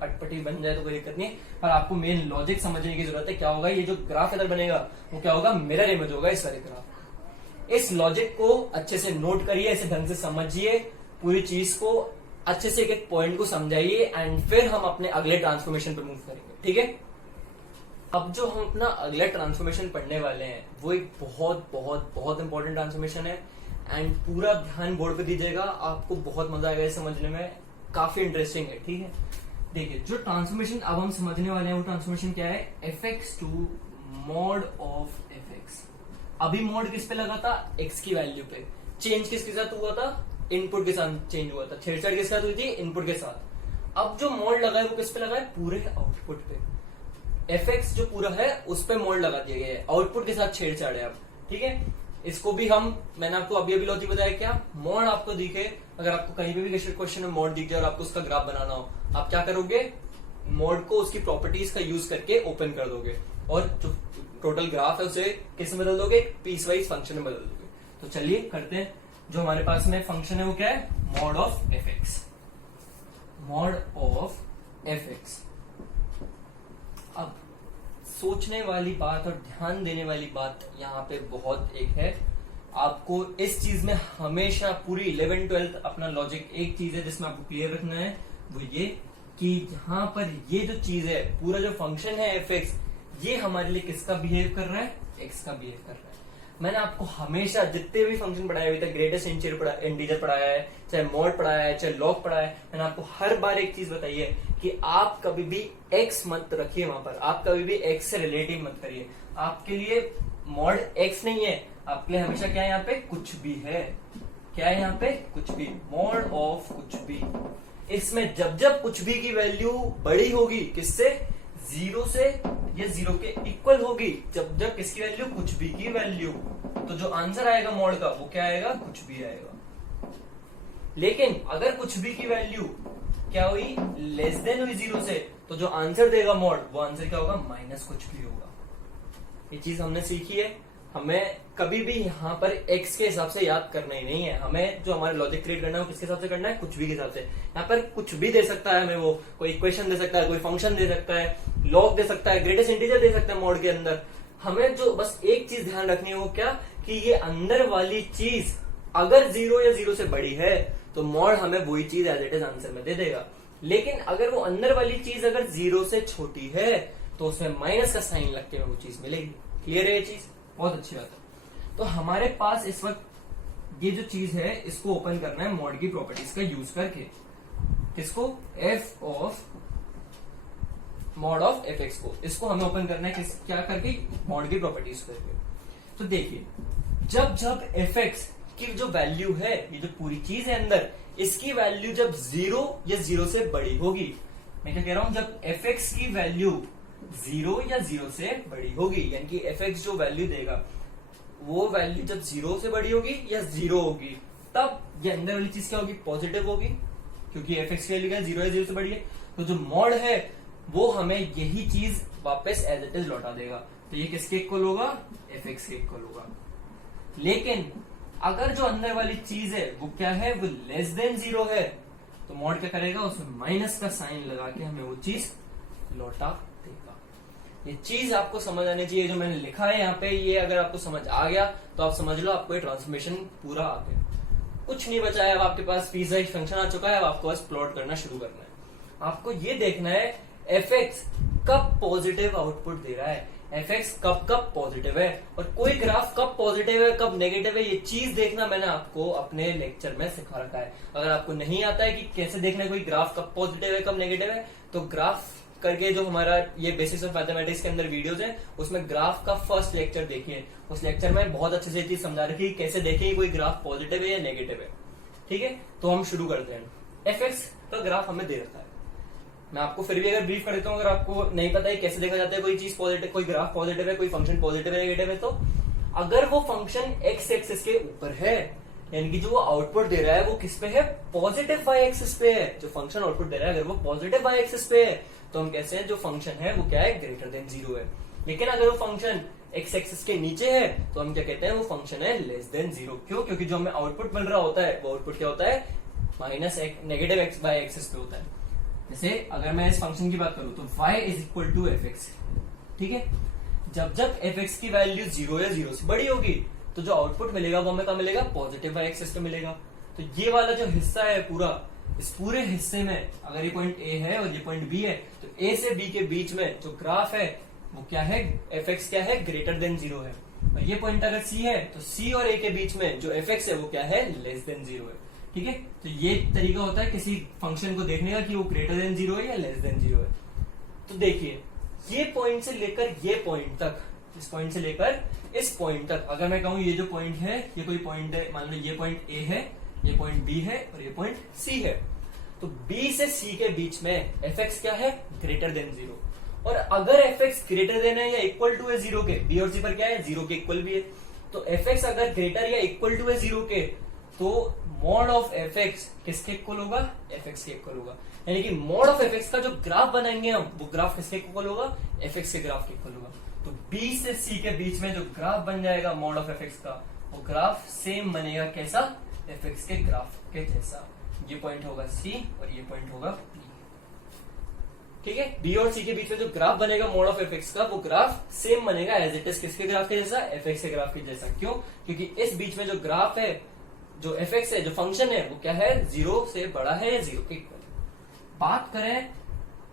अटपटी बन जाए तो कोई दिक्कत नहीं, पर आपको मेन लॉजिक समझने की जरूरत है। क्या होगा, ये जो ग्राफ इधर बनेगा वो क्या होगा, मिरर इमेज होगा इस वाले ग्राफ। इस लॉजिक को अच्छे से नोट करिए, इसे ढंग से समझिए, पूरी चीज को अच्छे से एक एक पॉइंट को समझाइए, एंड फिर हम अपने अगले ट्रांसफॉर्मेशन पर मूव करेंगे, ठीक है। अब जो हम अपना अगला ट्रांसफॉर्मेशन पढ़ने वाले हैं वो एक बहुत बहुत बहुत इंपॉर्टेंट ट्रांसफॉर्मेशन है, एंड पूरा ध्यान बोर्ड पे दीजिएगा, आपको बहुत मजा आएगा इसे समझने में, काफी इंटरेस्टिंग है, ठीक है। देखिए जो ट्रांसफॉर्मेशन अब हम समझने वाले हैं वो ट्रांसफॉर्मेशन क्या है, fx to mod of fx। अभी मॉड किस पे लगा था, x की वैल्यू पे। चेंज किसके साथ हुआ था, इनपुट के साथ चेंज हुआ था, छेड़छाड़ किसके साथ हुई थी, इनपुट के साथ। अब जो मॉड लगा है वो किस पे लगा है, पूरे आउटपुट पे। fx जो पूरा है उस पे मॉड लगा दिया गया है, आउटपुट के साथ छेड़छाड़ है अब, ठीक है। इसको भी हम, मैंने आपको अभी लॉजिक बताया, क्या मॉड आपको दिखे, अगर आपको कहीं पे भी क्वेश्चन में मॉड दिख जाए और आपको उसका ग्राफ बनाना हो, आप क्या करोगे, मॉड को उसकी प्रॉपर्टीज का यूज करके ओपन कर दोगे और जो टोटल ग्राफ है उसे किस में बदल दोगे, पीस वाइज फंक्शन में बदल दोगे। तो चलिए करते हैं। जो हमारे पास में फंक्शन है वो क्या है, mod of fx। Mod of fx। अब सोचने वाली बात और ध्यान देने वाली बात यहाँ पे बहुत एक है, आपको इस चीज में हमेशा पूरी 11th 12th अपना लॉजिक, एक चीज है जिसमें आपको क्लियर रखना है, वो ये कि यहाँ पर ये जो चीज है, पूरा जो फंक्शन है fx, ये हमारे लिए किसका बिहेव कर रहा है, x का बिहेव कर रहा है। मैंने आपको हमेशा जितने भी फंक्शन पढ़ाए अभी तक, ग्रेटेस्ट इंटीजर पढ़ाया है, चाहे मॉड पढ़ाया है, चाहे लॉग पढ़ाया है, मैंने आपको हर बार एक चीज बताई है कि आप कभी भी x मत रखिए वहां पर, आप कभी भी x से रिलेटिव मत करिए। आपके लिए मॉड x नहीं है, आपके लिए हमेशा क्या है, यहाँ पे कुछ भी है। क्या है यहाँ पे, कुछ भी, मॉड ऑफ कुछ भी। इसमें जब जब कुछ भी की वैल्यू बड़ी होगी, किससे, 0 से या 0 के इक्वल होगी, जब जब किसकी वैल्यू, कुछ भी की वैल्यू, तो जो आंसर आएगा मॉड का वो क्या आएगा, कुछ भी आएगा। लेकिन अगर कुछ भी की वैल्यू क्या हुई, लेस देन हुई 0 से, तो जो आंसर देगा मॉड, वो आंसर क्या होगा, माइनस कुछ भी होगा। ये चीज हमने सीखी है, हमें कभी भी यहाँ पर x के हिसाब से याद करना ही नहीं है। हमें जो हमारा लॉजिक क्रिएट करना है वो किसके हिसाब से करना है, कुछ भी के हिसाब से। यहाँ पर कुछ भी दे सकता है हमें, वो कोई इक्वेशन दे सकता है, कोई फंक्शन दे सकता है, लॉग दे सकता है, ग्रेटेस्ट इंटीजर दे सकता है मॉड के अंदर। हमें जो बस एक चीज ध्यान रखनी है वो क्या, कि ये अंदर वाली चीज अगर 0 या 0 से बड़ी है तो मॉड हमें वही चीज एज इट इज आंसर में दे देगा। लेकिन अगर वो अंदर वाली चीज अगर 0 से छोटी है तो उसमें माइनस का साइन लग के वो चीज मिलेगी। क्लियर है ये चीज, बहुत अच्छी बात है। तो हमारे पास इस वक्त ये जो चीज है इसको ओपन करना है मॉड की प्रॉपर्टीज का यूज करके। किसको, F of mod of fx को, इसको हमें ओपन करना है किस, क्या करके, मॉड की प्रॉपर्टीज करके। तो देखिए जब जब fx की जो वैल्यू है, ये जो पूरी चीज है अंदर, इसकी वैल्यू जब 0 या 0 से बड़ी होगी, मैं क्या कह रहा हूं, जब fx की वैल्यू 0 या 0 से बड़ी होगी, यानी कि fx जो वैल्यू देगा वो वैल्यू जब 0 से बड़ी होगी या 0 होगी, तब ये अंदर वाली चीज क्या होगी, पॉजिटिव होगी, क्योंकि fx की वैल्यू क्या है, 0 या 0 से बड़ी है। तो जो मॉड है वो हमें यही चीज वापस एज इट इज लौटा देगा। तो ये किसके इक्वल होगा, fx के इक्वल होगा। लेकिन अगर जो अंदर वाली चीज है वो क्या है, वो लेस देन 0 है, तो मॉड क्या करेगा, उसमें माइनस का साइन लगा के हमें वो चीज लौटा देगा। ये चीज आपको समझ आनी चाहिए, जो मैंने लिखा है यहाँ पे, ये अगर आपको समझ आ गया तो आप समझ लो आपको ये ट्रांसफॉर्मेशन पूरा आ गया, कुछ नहीं बचा है। अब आपके पास पीसवाइज फंक्शन आ चुका है, अब आपको बस प्लॉट करना शुरू करना है। आपको ये देखना है fx कब पॉजिटिव आउटपुट दे रहा है, fx कब कब पॉजिटिव है, और कोई ग्राफ कब पॉजिटिव है कब नेगेटिव है, ये चीज देखना मैंने आपको अपने लेक्चर में सिखा रखा है। अगर आपको नहीं आता है कि कैसे देखना है कोई ग्राफ कब पॉजिटिव है कब नेगेटिव है, तो ग्राफ करके जो हमारा ये बेसिक्स ऑफ मैथमेटिक्स के अंदर वीडियोस है, उसमें ग्राफ का फर्स्ट लेक्चर देखिए। उस लेक्चर में बहुत अच्छे से चीज समझा रखी है कैसे देखिए कोई ग्राफ पॉजिटिव है या नेगेटिव है। ठीक है, तो हम शुरू करते हैं। fx का ग्राफ हमें दे रखा है, मैं आपको फिर भी अगर ब्रीफ कर देता हूँ, अगर आपको नहीं पता है कैसे देखा जाता है कोई चीज पॉजिटिव, कोई ग्राफ पॉजिटिव है, कोई फंक्शन पॉजिटिव है नेगेटिव है, तो अगर वो फंक्शन x एक्सिस के ऊपर है, यानी कि जो वो आउटपुट दे रहा है वो किस पे है, पॉजिटिव y एक्सिस पे है। जो फंक्शन आउटपुट दे रहा है अगर वो पॉजिटिव y एक्सिस पे है, तो हम कहते हैं जो फंक्शन है वो क्या है, ग्रेटर देन 0 है। लेकिन अगर वो फंक्शन एक्स एक्सिस के नीचे है तो हम क्या कहते हैं, वो फंक्शन है लेस देन जीरो। क्यों? क्योंकि जो हमें आउटपुट मिल रहा होता है वो आउटपुट क्या होता है, minus negative x by axis पे होता है। जैसे अगर मैं इस फंक्शन की बात करूं तो y is equal to f x, ठीक है। जब जब एफ एक्स की वैल्यू जीरो या जीरो से बड़ी होगी तो जो आउटपुट मिलेगा वो हमें कहाँ मिलेगा, पॉजिटिव वाई एक्सिस पे मिलेगा। तो ये वाला जो हिस्सा है पूरा, इस पूरे हिस्से में अगर ये पॉइंट ए है और ये पॉइंट बी है तो ए से बी के बीच में जो ग्राफ है वो क्या है, एफ एक्स क्या है, ग्रेटर देन जीरो है। और ये पॉइंट अगर सी है तो सी और ए के बीच में जो एफ एक्स है वो क्या है, लेस देन जीरो है, ठीक है। तो ये तरीका होता है किसी फंक्शन को देखने का कि वो ग्रेटर देन जीरो है या लेस देन जीरो है। तो देखिए ये पॉइंट से लेकर ये पॉइंट तक, इस पॉइंट से लेकर इस पॉइंट तक, अगर मैं कहूं ये जो पॉइंट है ये कोई पॉइंट है, मान लो ये पॉइंट ए है, ये पॉइंट बी है और ये पॉइंट सी है, तो बी से सी के बीच में एफ एक्स क्या है, ग्रेटर देन जीरो। और अगर एफ एक्स ग्रेटर देन है या इक्वल टू है जीरो के, बी और सी पर क्या है, जीरो के इक्वल भी है, तो एफ एक्स अगर ग्रेटर या इक्वल टू है जीरो के तो मॉड ऑफ एफ एक्स किसके इक्वल होगा, एफ एक्स के इक्वल होगा। यानी कि मॉड ऑफ एफ एक्स का जो ग्राफ बनाएंगे हम, वो ग्राफ किसके इक्वल होगा, एफ एक्स के ग्राफ के इक्वल होगा। तो बी से सी के बीच में जो ग्राफ बन जाएगा मॉड ऑफ एफ एक्स का, वो ग्राफ सेम बनेगा कैसा, एफ एक्स के ग्राफ के जैसा। ये पॉइंट होगा सी और ये पॉइंट होगा बी, ठीक है। बी और सी के बीच में जो ग्राफ बनेगा मॉड ऑफ एफ एक्स का, वो ग्राफ सेम बनेगा एज इट इज किसके ग्राफ के जैसा, एफ एक्स के ग्राफ के जैसा। क्यों? क्योंकि इस बीच में जो ग्राफ है, जो एफ एक्स है, जो फंक्शन है, वो क्या है, जीरो से बड़ा है या जीरो के इक्वल। बात करें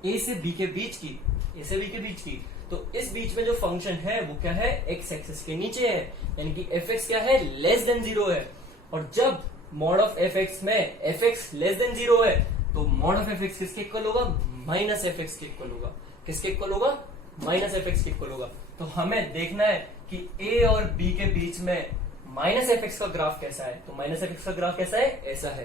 ए से बी के बीच की, ए से बी के बीच की, तो इस बीच में जो फंक्शन है वो क्या है, एक्स एक्सिस के नीचे है, यानी कि एफ एक्स क्या है, लेस देन जीरो है। और जब मॉड ऑफ एफ एक्स में F x less than zero है तो मॉड ऑफ एफ एक्स किसके इक्वल होगा, माइनस एफ एक्स के इक्वल होगा। किसके इक्वल होगा, माइनस एफ एक्स के इक्वल होगा। तो हमें देखना है कि ए और बी के बीच में माइनस एफ एक्स का ग्राफ कैसा है। तो माइनस एफ एक्स का ग्राफ कैसा है, ऐसा है।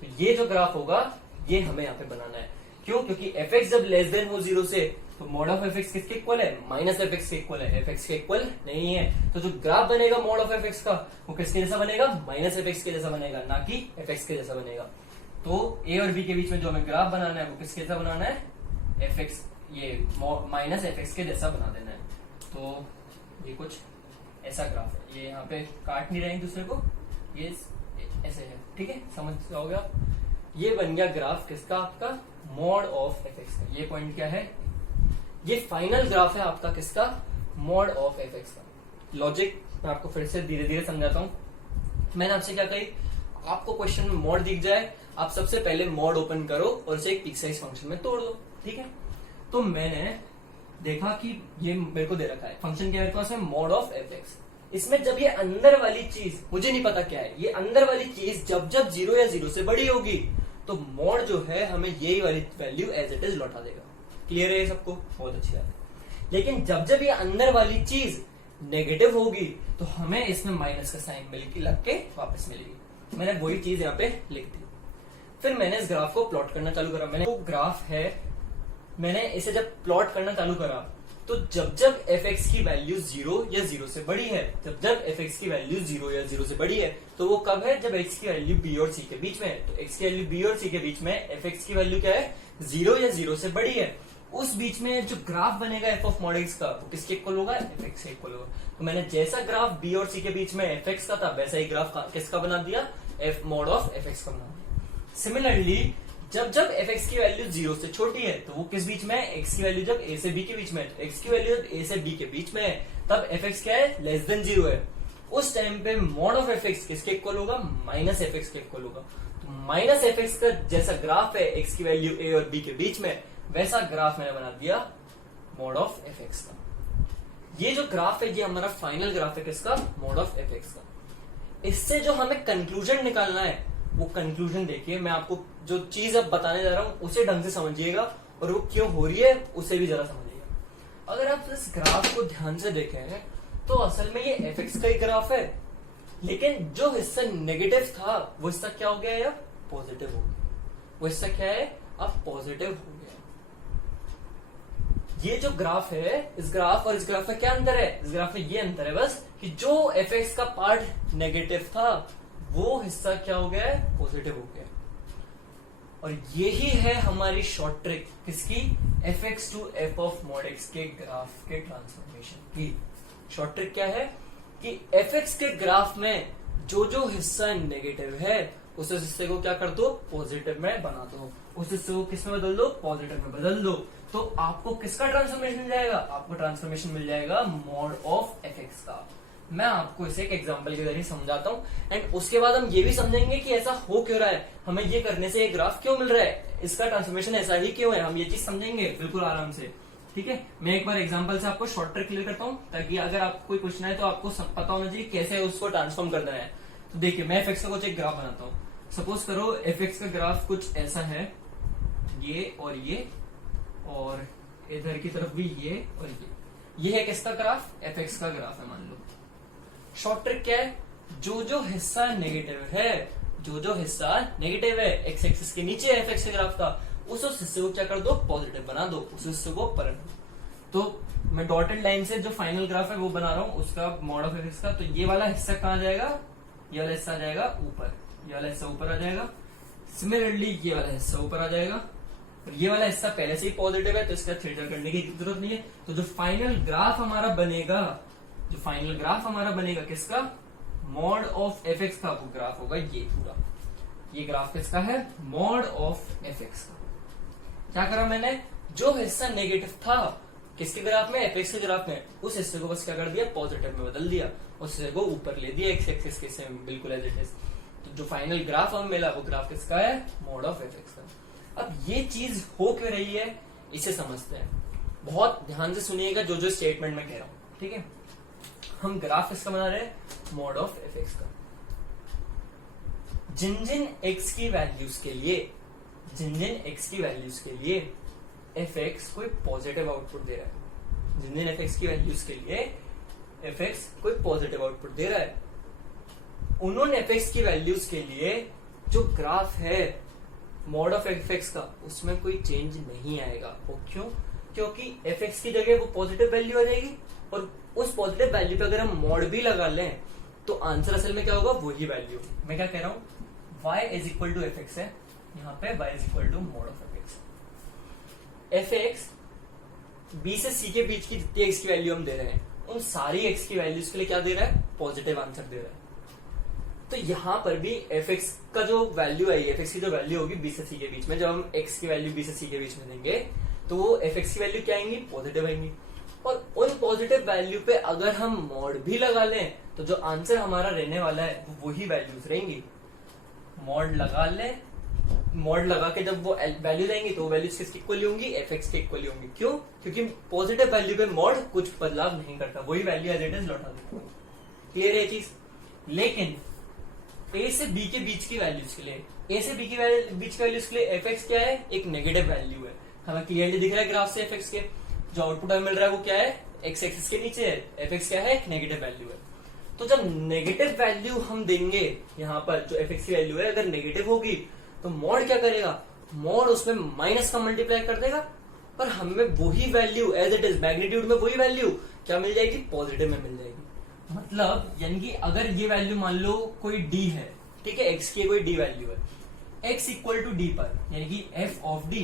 तो ये जो ग्राफ होगा ये हमें यहाँ पे बनाना है। क्यों? क्योंकि एफ एक्स जब लेस देन हो जीरो से तो मॉड ऑफ एफ एक्स किसके इक्वल है, माइनस एफ एक्स के इक्वल है, एफ एक्स के इक्वल नहीं है। तो जो ग्राफ बनेगा मॉड ऑफ एफ एक्स का, वो किसके जैसा बनेगा, माइनस एफ एक्स के जैसा बनेगा, ना कि एफ एक्स के जैसा बनेगा। तो ए और बी के बीच में जो हमें ग्राफ बनाना है वो किसके जैसा बनाना है, एफ एक्स, ये माइनस एफ एक्स के जैसा बना देना है। तो ये कुछ ऐसा ग्राफ है, ये यहाँ पे काट नहीं रहे एक दूसरे को, ये ऐसे है, ठीक है, समझ जाओगे आप। ये बन गया ग्राफ किसका, आपका मॉड ऑफ एफ एक्स का। ये पॉइंट क्या है, ये फाइनल ग्राफ है आपका किसका, मॉड ऑफ एफ एक्स का। लॉजिक मैं आपको फिर से धीरे धीरे समझाता हूं। मैंने आपसे क्या कही, आपको क्वेश्चन में मॉड दिख जाए, आप सबसे पहले मॉड ओपन करो और उसे एक पिक्साइज फंक्शन में तोड़ दो, ठीक है। तो मैंने देखा कि ये मेरे को दे रखा है फंक्शन क्या है मेरे पास है, मॉड ऑफ एफ एक्स। इसमें जब ये अंदर वाली चीज, मुझे नहीं पता क्या है, ये अंदर वाली चीज जब जब जीरो या जीरो से बड़ी होगी तो मॉड जो है हमें यही वाली वैल्यू एज इट इज लौटा देगा। क्लियर है ये सबको, बहुत अच्छी बात है। लेकिन जब जब ये अंदर वाली चीज नेगेटिव होगी तो हमें इसमें माइनस का साइन मिलकर लग के वापस मिलेगी। मैंने वही चीज यहाँ पे लिख दी। फिर मैंने इस ग्राफ को प्लॉट करना चालू करा। मैंने वो ग्राफ है, मैंने इसे जब प्लॉट करना चालू करा तो जब जब एफ एक्स की वैल्यू जीरो या जीरो से बड़ी है, जब जब एफ एक्स की वैल्यू जीरो या जीरो से बड़ी है, तो वो कब है, जब एक्स की वैल्यू बी और सी के बीच में है। तो एक्स की वैल्यू बी और सी के बीच में एफ एक्स की वैल्यू क्या है, जीरो या जीरो से बड़ी है। उस बीच में जो ग्राफ बनेगा एफ ऑफ मॉड एक्स का, वो किसके इक्वल होगा, एफ एक्स के इक्वल होगा। तो मैंने जैसा ग्राफ बी और सी के बीच में एफ एक्स का था, वैसा ही ग्राफ किसका बना दिया, F mod of f x का बना दिया। सिमिलरली जब जब एफ एक्स की वैल्यू जीरो से छोटी है तो वो किस बीच में है, एक्स की वैल्यू जब ए से बी के बीच में है, तो एक्स की वैल्यू जब ए से बी के बीच में है तब एफ एक्स क्या है, लेस देन जीरो है। उस टाइम पे मॉड ऑफ एफ एक्स किसके इक्वल होगा, माइनस एफ एक्स के इक्वल होगा। तो माइनस एफ एक्स का जैसा ग्राफ है एक्स की वैल्यू ए और बी के बीच में, वैसा ग्राफ मैंने बना दिया मॉड ऑफ एफ एक्स का। ये जो ग्राफ है ये हमारा फाइनल ग्राफ है किसका, मॉड ऑफ एफ एक्स का। इससे जो हमें कंक्लूजन निकालना है वो कंक्लूजन देखिए, मैं आपको जो चीज अब बताने जा रहा हूं उसे ढंग से समझिएगा और वो क्यों हो रही है उसे भी जरा समझिएगा। अगर आप इस ग्राफ को ध्यान से देखें तो असल में ये एफ एक्स का ही ग्राफ है, लेकिन जो हिस्सा नेगेटिव था वो हिस्सा क्या हो गया, या पॉजिटिव हो गया। वो हिस्सा क्या है, अब पॉजिटिव हो गया। ये जो ग्राफ है, इस ग्राफ और इस ग्राफ में क्या अंतर है, इस ग्राफ में ये अंतर है बस कि जो एफ एक्स का पार्ट नेगेटिव था वो हिस्सा क्या हो गया है, पॉजिटिव हो गया। और यही है हमारी शॉर्ट ट्रिक किसकी, fx to f of mod x के ग्राफ के ट्रांसफॉर्मेशन की। शॉर्ट ट्रिक क्या है कि fx के ग्राफ में जो जो हिस्सा नेगेटिव है उस हिस्से को क्या कर दो, पॉजिटिव में बना दो, उस हिस्से को किस में बदल दो, पॉजिटिव में बदल दो। तो आपको किसका ट्रांसफॉर्मेशन मिल जाएगा, आपको ट्रांसफॉर्मेशन मिल जाएगा मॉड ऑफ fx का। मैं आपको इसे एक एग्जांपल के जरिए समझाता हूँ एंड उसके बाद हम ये भी समझेंगे कि ऐसा हो क्यों रहा है, हमें ये करने से एक ग्राफ क्यों मिल रहा है, इसका ट्रांसफॉर्मेशन ऐसा ही क्यों है, हम ये चीज समझेंगे बिल्कुल आराम से। ठीक है, मैं एक बार एग्जांपल से आपको शॉर्ट ट्रिक क्लियर करता हूँ ताकि अगर आपको कोई क्वेश्चन है तो आपको पता होना चाहिए कैसे उसको ट्रांसफॉर्म करना है। तो देखिए मैं fx का कुछ एक ग्राफ बनाता हूँ। सपोज करो fx का ग्राफ कुछ ऐसा है, ये और इधर की तरफ भी ये और ये है किसका ग्राफ, fx का ग्राफ है मान लो। शॉर्ट ट्रिक क्या है, जो जो हिस्सा नेगेटिव है एक्स एक्सिस के नीचे fx के ग्राफ का, उस हिस्से को क्या कर दो, पॉजिटिव बना दो, उस हिस्से को पलट दो। तो मैं डॉटेड लाइन से जो फाइनल ग्राफ है वो बना रहा हूं उसका मॉड ऑफ fx का। तो ये वाला हिस्सा कहां जाएगा, ये वाला हिस्सा आ जाएगा ऊपर, ये वाला हिस्सा ऊपर आ जाएगा। सिमिलरली ये वाला हिस्सा ऊपर आ जाएगा और ये वाला हिस्सा पहले से ही पॉजिटिव है तो इसका थीटा करने की जरूरत नहीं है। तो जो फाइनल ग्राफ हमारा बनेगा किसका, मॉड ऑफ fx का, वो ग्राफ होगा ये पूरा। ये ग्राफ किसका है, मॉड ऑफ fx का। क्या करा मैंने, जो हिस्सा नेगेटिव था किसके ग्राफ में, fx के ग्राफ में, उस हिस्से को बस क्या कर दिया, पॉजिटिव में बदल दिया, उस हिस्से को ऊपर ले दिया एक्स एक्सिस के सेम बिल्कुल एज इट इज। तो जो फाइनल ग्राफ हमें मिला वो ग्राफ किसका है, मॉड ऑफ fx का। अब ये चीज हो क्यों रही है इसे समझते हैं, बहुत ध्यान से सुनिएगा जो जो स्टेटमेंट में कह रहा हूं। ठीक है, हम ग्राफ किसका बना रहे हैं, मॉड ऑफ fx का। जिन जिन x की वैल्यूज के लिए fx कोई पॉजिटिव आउटपुट दे रहा है, जिन जिन fx की वैल्यूज के लिए fx कोई पॉजिटिव आउटपुट दे रहा है, उन्होंने fx की वैल्यूज के लिए जो ग्राफ है मॉड ऑफ fx का उसमें कोई चेंज नहीं आएगा। वो क्यों, क्योंकि fx की जगह वो पॉजिटिव वैल्यू आ जाएगी और उस पॉजिटिव वैल्यू पे अगर हम मॉड भी लगा लें तो आंसर असल में क्या होगा, वही वैल्यू। मैं क्या कह रहा हूं, y is equal to fx है, यहाँ पे y is equal to mod of fx b से c के बीच की जितनी x की वैल्यू हम दे रहे हैं उन सारी x की वैल्यूज के लिए क्या दे रहा है, पॉजिटिव आंसर दे रहा है। तो यहां पर भी fx का जो वैल्यू है, fx की जो वैल्यू होगी b से c के बीच में, जब हम x की वैल्यू b से c के बीच में देंगे तो वो fx की वैल्यू क्या आएंगी, पॉजिटिव आएंगी। और उन पॉजिटिव वैल्यू पे अगर हम मॉड भी लगा लें तो जो आंसर हमारा रहने वाला है वो वही वैल्यूज रहेंगी। मॉड लगा के जब वो वैल्यू देंगी तो वो वैल्यूज किसकी इक्वल होंगी, fx के इक्वल होंगी। क्यों, क्योंकि पॉजिटिव वैल्यू पे मॉड कुछ बदलाव नहीं करता, वही वैल्यू एज इट इज लौटा देता। क्लियर है चीज। लेकिन a से b के बीच की वैल्यूज के लिए, a से b के बीच की वैल्यूज के लिए fx क्या है, एक नेगेटिव वैल्यू है। हमें क्लियरली दिख रहा है ग्राफ से fx के जो आउटपुट हमें मिल रहा है वो क्या है, x एक्सिस के नीचे है, fx क्या है, एक नेगेटिव वैल्यू है। तो जब नेगेटिव वैल्यू हम देंगे यहाँ पर, जो fx की वैल्यू है अगर नेगेटिव होगी तो मॉड क्या करेगा, मॉड उसमें माइनस का मल्टीप्लाई कर देगा पर हमें वही value as it is magnitude में वही वैल्यू क्या मिल जाएगी, पॉजिटिव में मिल जाएगी। मतलब यानी कि अगर ये वैल्यू मान लो कोई d है, ठीक है, x की कोई d वैल्यू है, x इक्वल टू d पर यानी कि f ऑफ d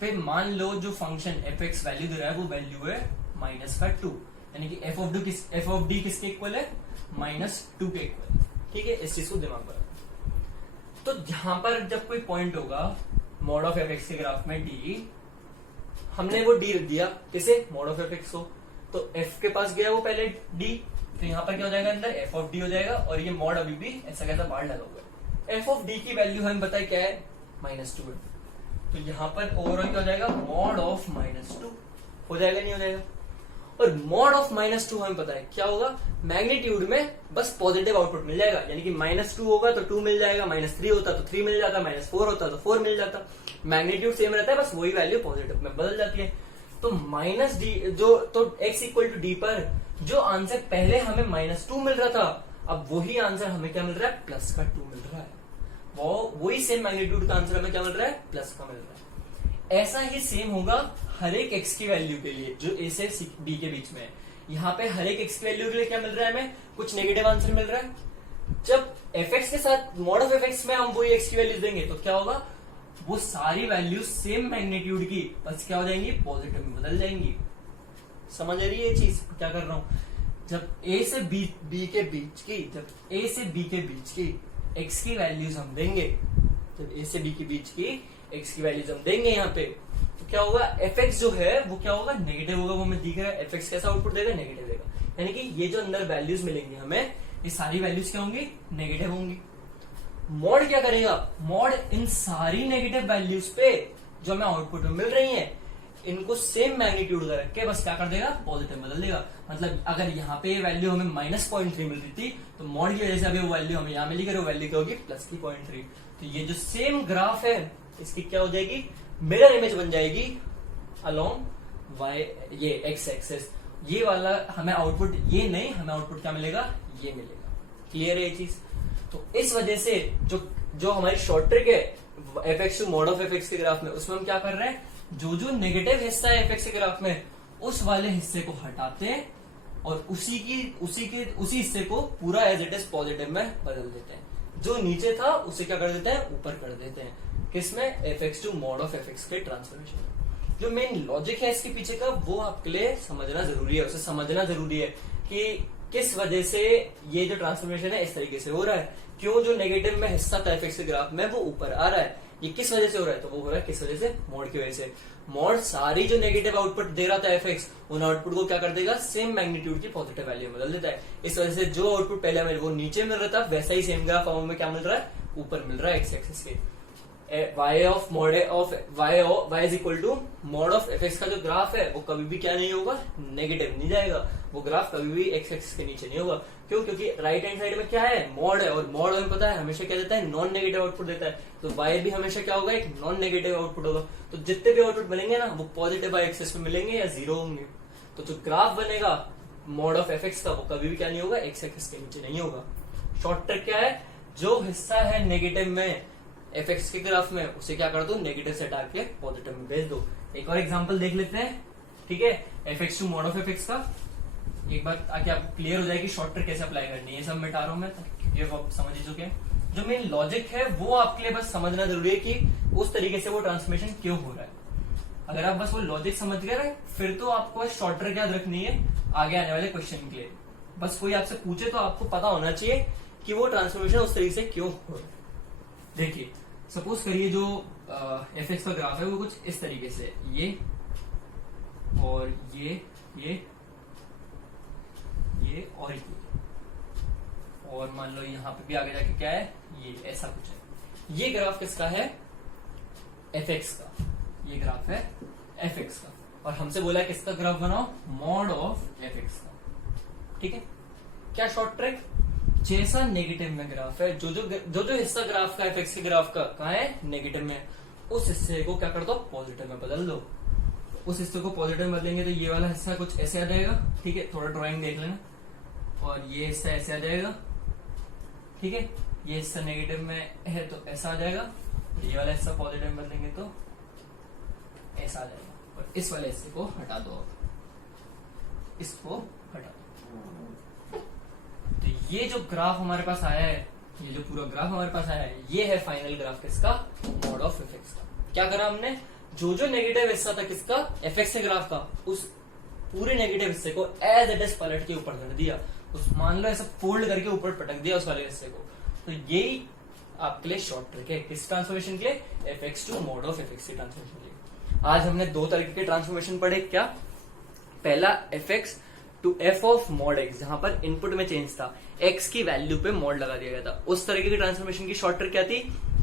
पे मान लो जो फंक्शन fx वैल्यू दे रहा है वो वैल्यू है -2, यानी कि f ऑफ d किसके इक्वल है, -2 के इक्वल। ठीक है, इस चीज को दिमाग पर। तो यहां पर जब कोई पॉइंट होगा मॉड ऑफ fx के ग्राफ में d, हमने वो d रख दिया किसे, मॉड ऑफ fx को, तो f के पास गया वो पहले d, तो यहाँ पर क्या हो जाएगा, अंदर f ऑफ d हो जाएगा और ये मॉड अभी भी ऐसा कैसा बाहर लगा हुआ है। f ऑफ d की वैल्यू हमें बताए क्या है, -2 है। तो यहाँ पर ओवरऑल क्या हो जाएगा, मॉड ऑफ -2 हो जाएगा, नहीं हो जाएगा। और मॉड ऑफ -2 हमें पता है क्या होगा, मैग्नीट्यूड में बस पॉजिटिव आउटपुट मिल जाएगा, यानी कि -2 होगा तो 2 मिल जाएगा, -3 होता तो 3 मिल जाता, -4 होता तो 4 मिल जाता। मैग्नीट्यूड सेम रहता है, बस वही वैल्यू पॉजिटिव में बदल जाती है। तो -d जो, तो x इक्वल टू d पर जो आंसर पहले हमें -2 मिल रहा था, अब वही आंसर हमें क्या मिल रहा है, +2 मिल रहा है। वही सेम मैग्नीट्यूड का आंसर हमें क्या मिल रहा है, प्लस का मिल रहा है। ऐसा ही सेम होगा हर एक x की वैल्यू के लिए जो a से b के बीच में है। यहाँ पे हर एक x की वैल्यू के लिए क्या मिल रहा है, हमें कुछ नेगेटिव आंसर मिल रहा है। जब fx के साथ मॉड ऑफ fx में हम वही x की वैल्यू देंगे तो क्या होगा, वो सारी वैल्यू सेम मैग्नीट्यूड की बस क्या हो जाएंगी, पॉजिटिव में बदल जाएंगी। समझ आ रही है ये चीज क्या कर रहा हूं? जब ए से बी के बीच की, जब ए से बी के बीच की एक्स की वैल्यूज हम देंगे, जब ए से बी के बीच की एक्स की वैल्यूज हम देंगे यहाँ पे, तो क्या होगा, एफ एक्स जो है वो क्या होगा, नेगेटिव होगा। वो हमें दिख रहा है एफ एक्स कैसा आउटपुट देगा, नेगेटिव देगा। यानी कि ये जो अंदर वैल्यूज मिलेंगी हमें, ये सारी वैल्यूज क्या होंगी, नेगेटिव होंगी। मॉड क्या करेगा, मॉड इन सारी नेगेटिव वैल्यूज पे जो हमें आउटपुट में मिल रही है, इनको सेम मैग्नीट्यूड का रख के बस क्या कर देगा, पॉजिटिव बदल देगा। मतलब अगर यहाँ पे ये वैल्यू हमें -0.3 मिल रही थी, तो मॉड की वजह से अभी वो वैल्यू हमें यहाँ मिली, वो वैल्यू क्या होगी, +3.3। तो ये जो सेम ग्राफ है इसकी क्या हो जाएगी, मिरर इमेज बन जाएगी अलोंग वाई, ये एक्स एक्सेस। ये वाला हमें आउटपुट, ये नहीं, हमें आउटपुट क्या मिलेगा, ये मिलेगा। क्लियर है ये चीज? तो इस वजह से जो हमारी शॉर्ट ट्रिक है f x to mod of f x के ग्राफ में, उसमें हम क्या कर रहे हैं, जो नेगेटिव हिस्सा है एफ एक्स के ग्राफ में, उस वाले हिस्से को हटाते हैं और उसी हिस्से को पूरा एज इट इज पॉजिटिव में बदल देते हैं। जो नीचे था उसे क्या कर देते हैं, ऊपर कर देते हैं। किसमें, f x to mod of f x के ट्रांसफॉर्मेशन। जो मेन लॉजिक है इसके पीछे का, वो आपके लिए समझना जरूरी है। उसे समझना जरूरी है कि किस वजह से ये जो ट्रांसफॉर्मेशन है इस तरीके से हो रहा है, क्यों जो नेगेटिव में हिस्सा था एफ एक्स के ग्राफ में वो ऊपर आ रहा है, ये किस वजह से हो रहा है। तो वो हो रहा है किस वजह से, मॉड की वजह से। मॉड सारी जो नेगेटिव आउटपुट दे रहा था एफ एक्स, उन आउटपुट को क्या कर देगा, सेम मैग्नीट्यूड की पॉजिटिव वैल्यू में बदल देता है। इस वजह से जो आउटपुट पहले हमें वो नीचे मिल रहा था, वैसा ही सेम ग्राफ हमें क्या मिल रहा है, ऊपर मिल रहा है एक्स एक्सिस के। y of mod of y is equal to mod of f x का जो ग्राफ है वो कभी भी क्या नहीं होगा, नेगेटिव नहीं जाएगा। वो ग्राफ कभी भी एक्स एक्सिस के नीचे नहीं होगा। क्यों? क्योंकि राइट हैंड साइड में क्या है, मॉड है, और मॉड हमें पता है हमेशा क्या देता है, नॉन नेगेटिव आउटपुट देता है। तो y भी हमेशा क्या होगा, एक नॉन नेगेटिव आउटपुट होगा। तो जितने भी आउटपुट मिलेंगे ना, वो पॉजिटिव y एक्सिस में मिलेंगे या जीरो होंगे। तो जो ग्राफ बनेगा मॉड ऑफ एफ एक्स का, वो कभी भी क्या नहीं होगा, एक्स एक्सिस के नीचे नहीं होगा। शॉर्ट ट्रिक क्या है, जो हिस्सा है नेगेटिव में एफ एक्स के ग्राफ में, उसे क्या कर दो, नेगेटिव से हटा के पॉजिटिव में भेज दो। एक और एग्जांपल देख लेते हैं, ठीक है। F x to mod of f x का एक बार आके आपको क्लियर हो जाएगी शॉर्ट ट्रिक कैसे अप्लाई करनी है। ये सब मिटा रहा हूं मैं, ये आप समझ ही चुके हैं। जो मेन लॉजिक है वो आपके लिए बस समझना जरूरी है कि उस तरीके से वो ट्रांसफॉर्मेशन क्यों हो रहा है। अगर आप बस वो लॉजिक समझ गए, फिर तो आपको शॉर्ट ट्रिक याद रखनी है आगे आने वाले क्वेश्चन के लिए। बस कोई आपसे पूछे तो आपको पता होना चाहिए कि वो ट्रांसफॉर्मेशन उस तरीके से क्यों हो रहा है। देखिए, सपोज करिए जो एफ एक्स का ग्राफ है वो कुछ इस तरीके से, ये और ये और ये, और मान लो यहाँ पे भी आगे जाके क्या है, ये ऐसा कुछ है। ये ग्राफ किसका है, एफ एक्स का। ये ग्राफ है एफ एक्स का, और हमसे बोला है किसका ग्राफ बनाओ, मॉड ऑफ एफ एक्स का। ठीक है, क्या शॉर्ट ट्रिक, जैसा नेगेटिव में ग्राफ है, जो हिस्सा ग्राफ का एफ एक्स के ग्राफ का कहाँ है, नेगेटिव में, उस हिस्से को क्या कर दो, पॉजिटिव में बदल दो। उस हिस्से को पॉजिटिव में बदलेंगे तो ये वाला हिस्सा कुछ ऐसे आ जाएगा। ठीक है, थोड़ा ड्राइंग देख लेना। और ये हिस्सा ऐसे आ जाएगा। ठीक है, ये हिस्सा नेगेटिव में है तो ऐसा आ जाएगा। ये वाला हिस्सा पॉजिटिव में बदलेंगे तो ऐसा आ जाएगा। और इस वाले हिस्से को हटा दो, इसको हटा दो। तो ये जो ग्राफ हमारे पास आया है, ये जो पूरा ग्राफ हमारे पास आया है, ये है फाइनल ग्राफ किसका, मॉड ऑफ एफ एक्स का। क्या करा हमने, जो नेगेटिव हिस्सा था किसका, एफ एक्स के ग्राफ का, उस पूरे नेगेटिव हिस्से को एज इट इज पलट के ऊपर कर दिया। उस मान लो ऐसा फोल्ड करके ऊपर पटक दिया उस वाले हिस्से को। तो यही आपके लिए शॉर्ट ट्रिक है किस ट्रांसफॉर्मेशन के लिए, f x to mod of f x के ट्रांसफॉर्मेशन के लिए। आज हमने दो तरीके के ट्रांसफॉर्मेशन पढ़े। क्या, पहला f x to F of mod x, जहां पर इनपुट में चेंज था, एक्स की वैल्यू पे मॉड लगा दिया गया था। उस तरीके की ट्रांसफॉर्मेशन की शॉर्ट ट्रिक क्या थी,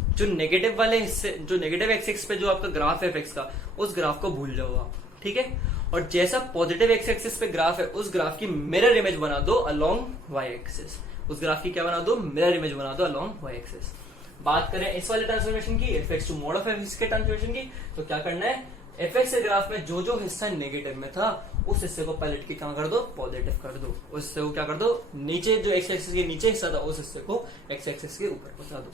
जो नेगेटिव वाले हिस्से, जो नेगेटिव एक्स एक्स पे जो आपका ग्राफ है एफ एक्स का, उस ग्राफ को भूल जाओ आप। ठीक है, और जैसा पॉजिटिव एक्स एक्सिस पे ग्राफ है, उस ग्राफ की मिरर इमेज बना दो अलोंग वाई एक्सिस। उस ग्राफ की क्या बना दो, मिरर इमेज बना दो अलोंग वाई एक्सिस। बात करें इस वाले ट्रांसफॉर्मेशन की, f x to mod of f x के ट्रांसफॉर्मेशन की, तो क्या करना है, एफ एक्स के ग्राफ में जो हिस्सा नेगेटिव में था, उस हिस्से को पलट के क्या कर दो, पॉजिटिव कर दो। उस हिस्से को क्या कर दो, नीचे जो एक्स एक्सिस के नीचे हिस्सा था, उस हिस्से को एक्स एक्सिस के ऊपर पहुंचा दो।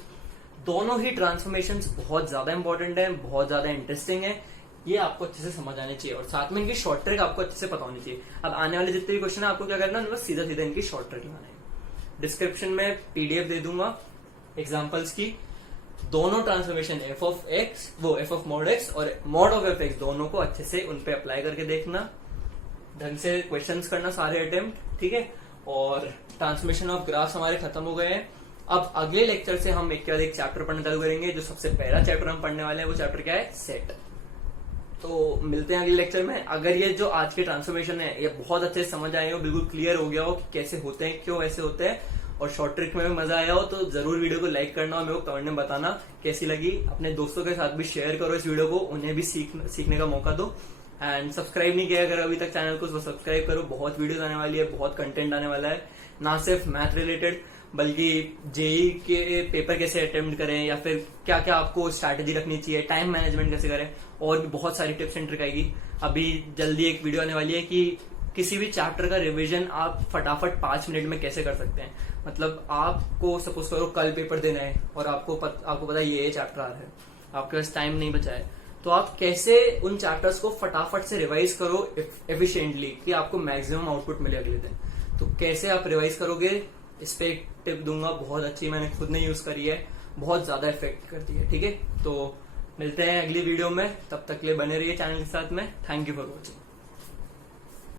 दोनों ही ट्रांसफॉर्मेशन बहुत ज्यादा इंपॉर्टेंट है, बहुत ज्यादा इंटरेस्टिंग है। ये आपको अच्छे से समझ आने चाहिए, और साथ में इनकी शॉर्ट ट्रिक आपको अच्छे से पता होनी चाहिए। अब आने वाले जितने भी क्वेश्चन है, आपको क्या करना है, बस सीधा सीधा इनकी शॉर्ट ट्रिक लगाना है। डिस्क्रिप्शन में पीडीएफ दे दूंगा एग्जांपल्स की, दोनों ट्रांसफॉर्मेशन एफ ऑफ एक्स, वो एफ ऑफ मॉड एक्स और मॉड ऑफ एफ एक्स, दोनों को अच्छे से उन पे अप्लाई करके देखना, ढंग से क्वेश्चंस करना सारे अटेम्प्ट, ठीक है। और ट्रांसफॉर्मेशन ऑफ ग्राफ्स हमारे खत्म हो गए हैं। अब अगले लेक्चर से हम एक के बाद एक चैप्टर पढ़ना चालू करेंगे। जो सबसे पहला चैप्टर हम पढ़ने वाले हैं वो चैप्टर क्या है, सेट। तो मिलते हैं अगले लेक्चर में। अगर ये जो आज के ट्रांसफॉर्मेशन है ये बहुत अच्छे से समझ आए हो, बिल्कुल क्लियर हो गया हो कि कैसे होते हैं, क्यों ऐसे होते हैं, और शॉर्ट ट्रिक में भी मजा आया हो, तो जरूर वीडियो को लाइक करना और मेरे को कमेंट में बताना कैसी लगी। अपने दोस्तों के साथ भी शेयर करो इस वीडियो को, उन्हें भी सीखने का मौका दो। एंड सब्सक्राइब नहीं किया अगर अभी तक चैनल को, तो सब्सक्राइब करो। बहुत वीडियोस आने वाली है, बहुत कंटेंट आने वाला है, ना सिर्फ मैथ रिलेटेड बल्कि जेई के पेपर कैसे अटेम्प्ट करें, या फिर क्या क्या आपको स्ट्रैटेजी रखनी चाहिए, टाइम मैनेजमेंट कैसे करें, और भी बहुत सारी टिप्स एंड ट्रिक आएगी। अभी जल्दी एक वीडियो आने वाली है कि किसी भी चैप्टर का रिवीजन आप फटाफट 5 मिनट में कैसे कर सकते हैं। मतलब आपको सपोज करो कल पेपर देना है और आपको पता है ये चैप्टर आ रहा है, आपके पास टाइम नहीं बचा है, तो आप कैसे उन चैप्टर्स को फटाफट से रिवाइज करो एफिशिएंटली कि आपको मैक्सिमम आउटपुट मिले अगले दिन। तो कैसे आप रिवाइज करोगे, इस पे एक टिप दूंगा, बहुत अच्छी, मैंने खुद ने यूज करी है, बहुत ज्यादा इफेक्ट करती है, ठीक है। तो मिलते हैं अगली वीडियो में, तब तक के लिए बने रहिए चैनल के साथ में। Thank you for watching.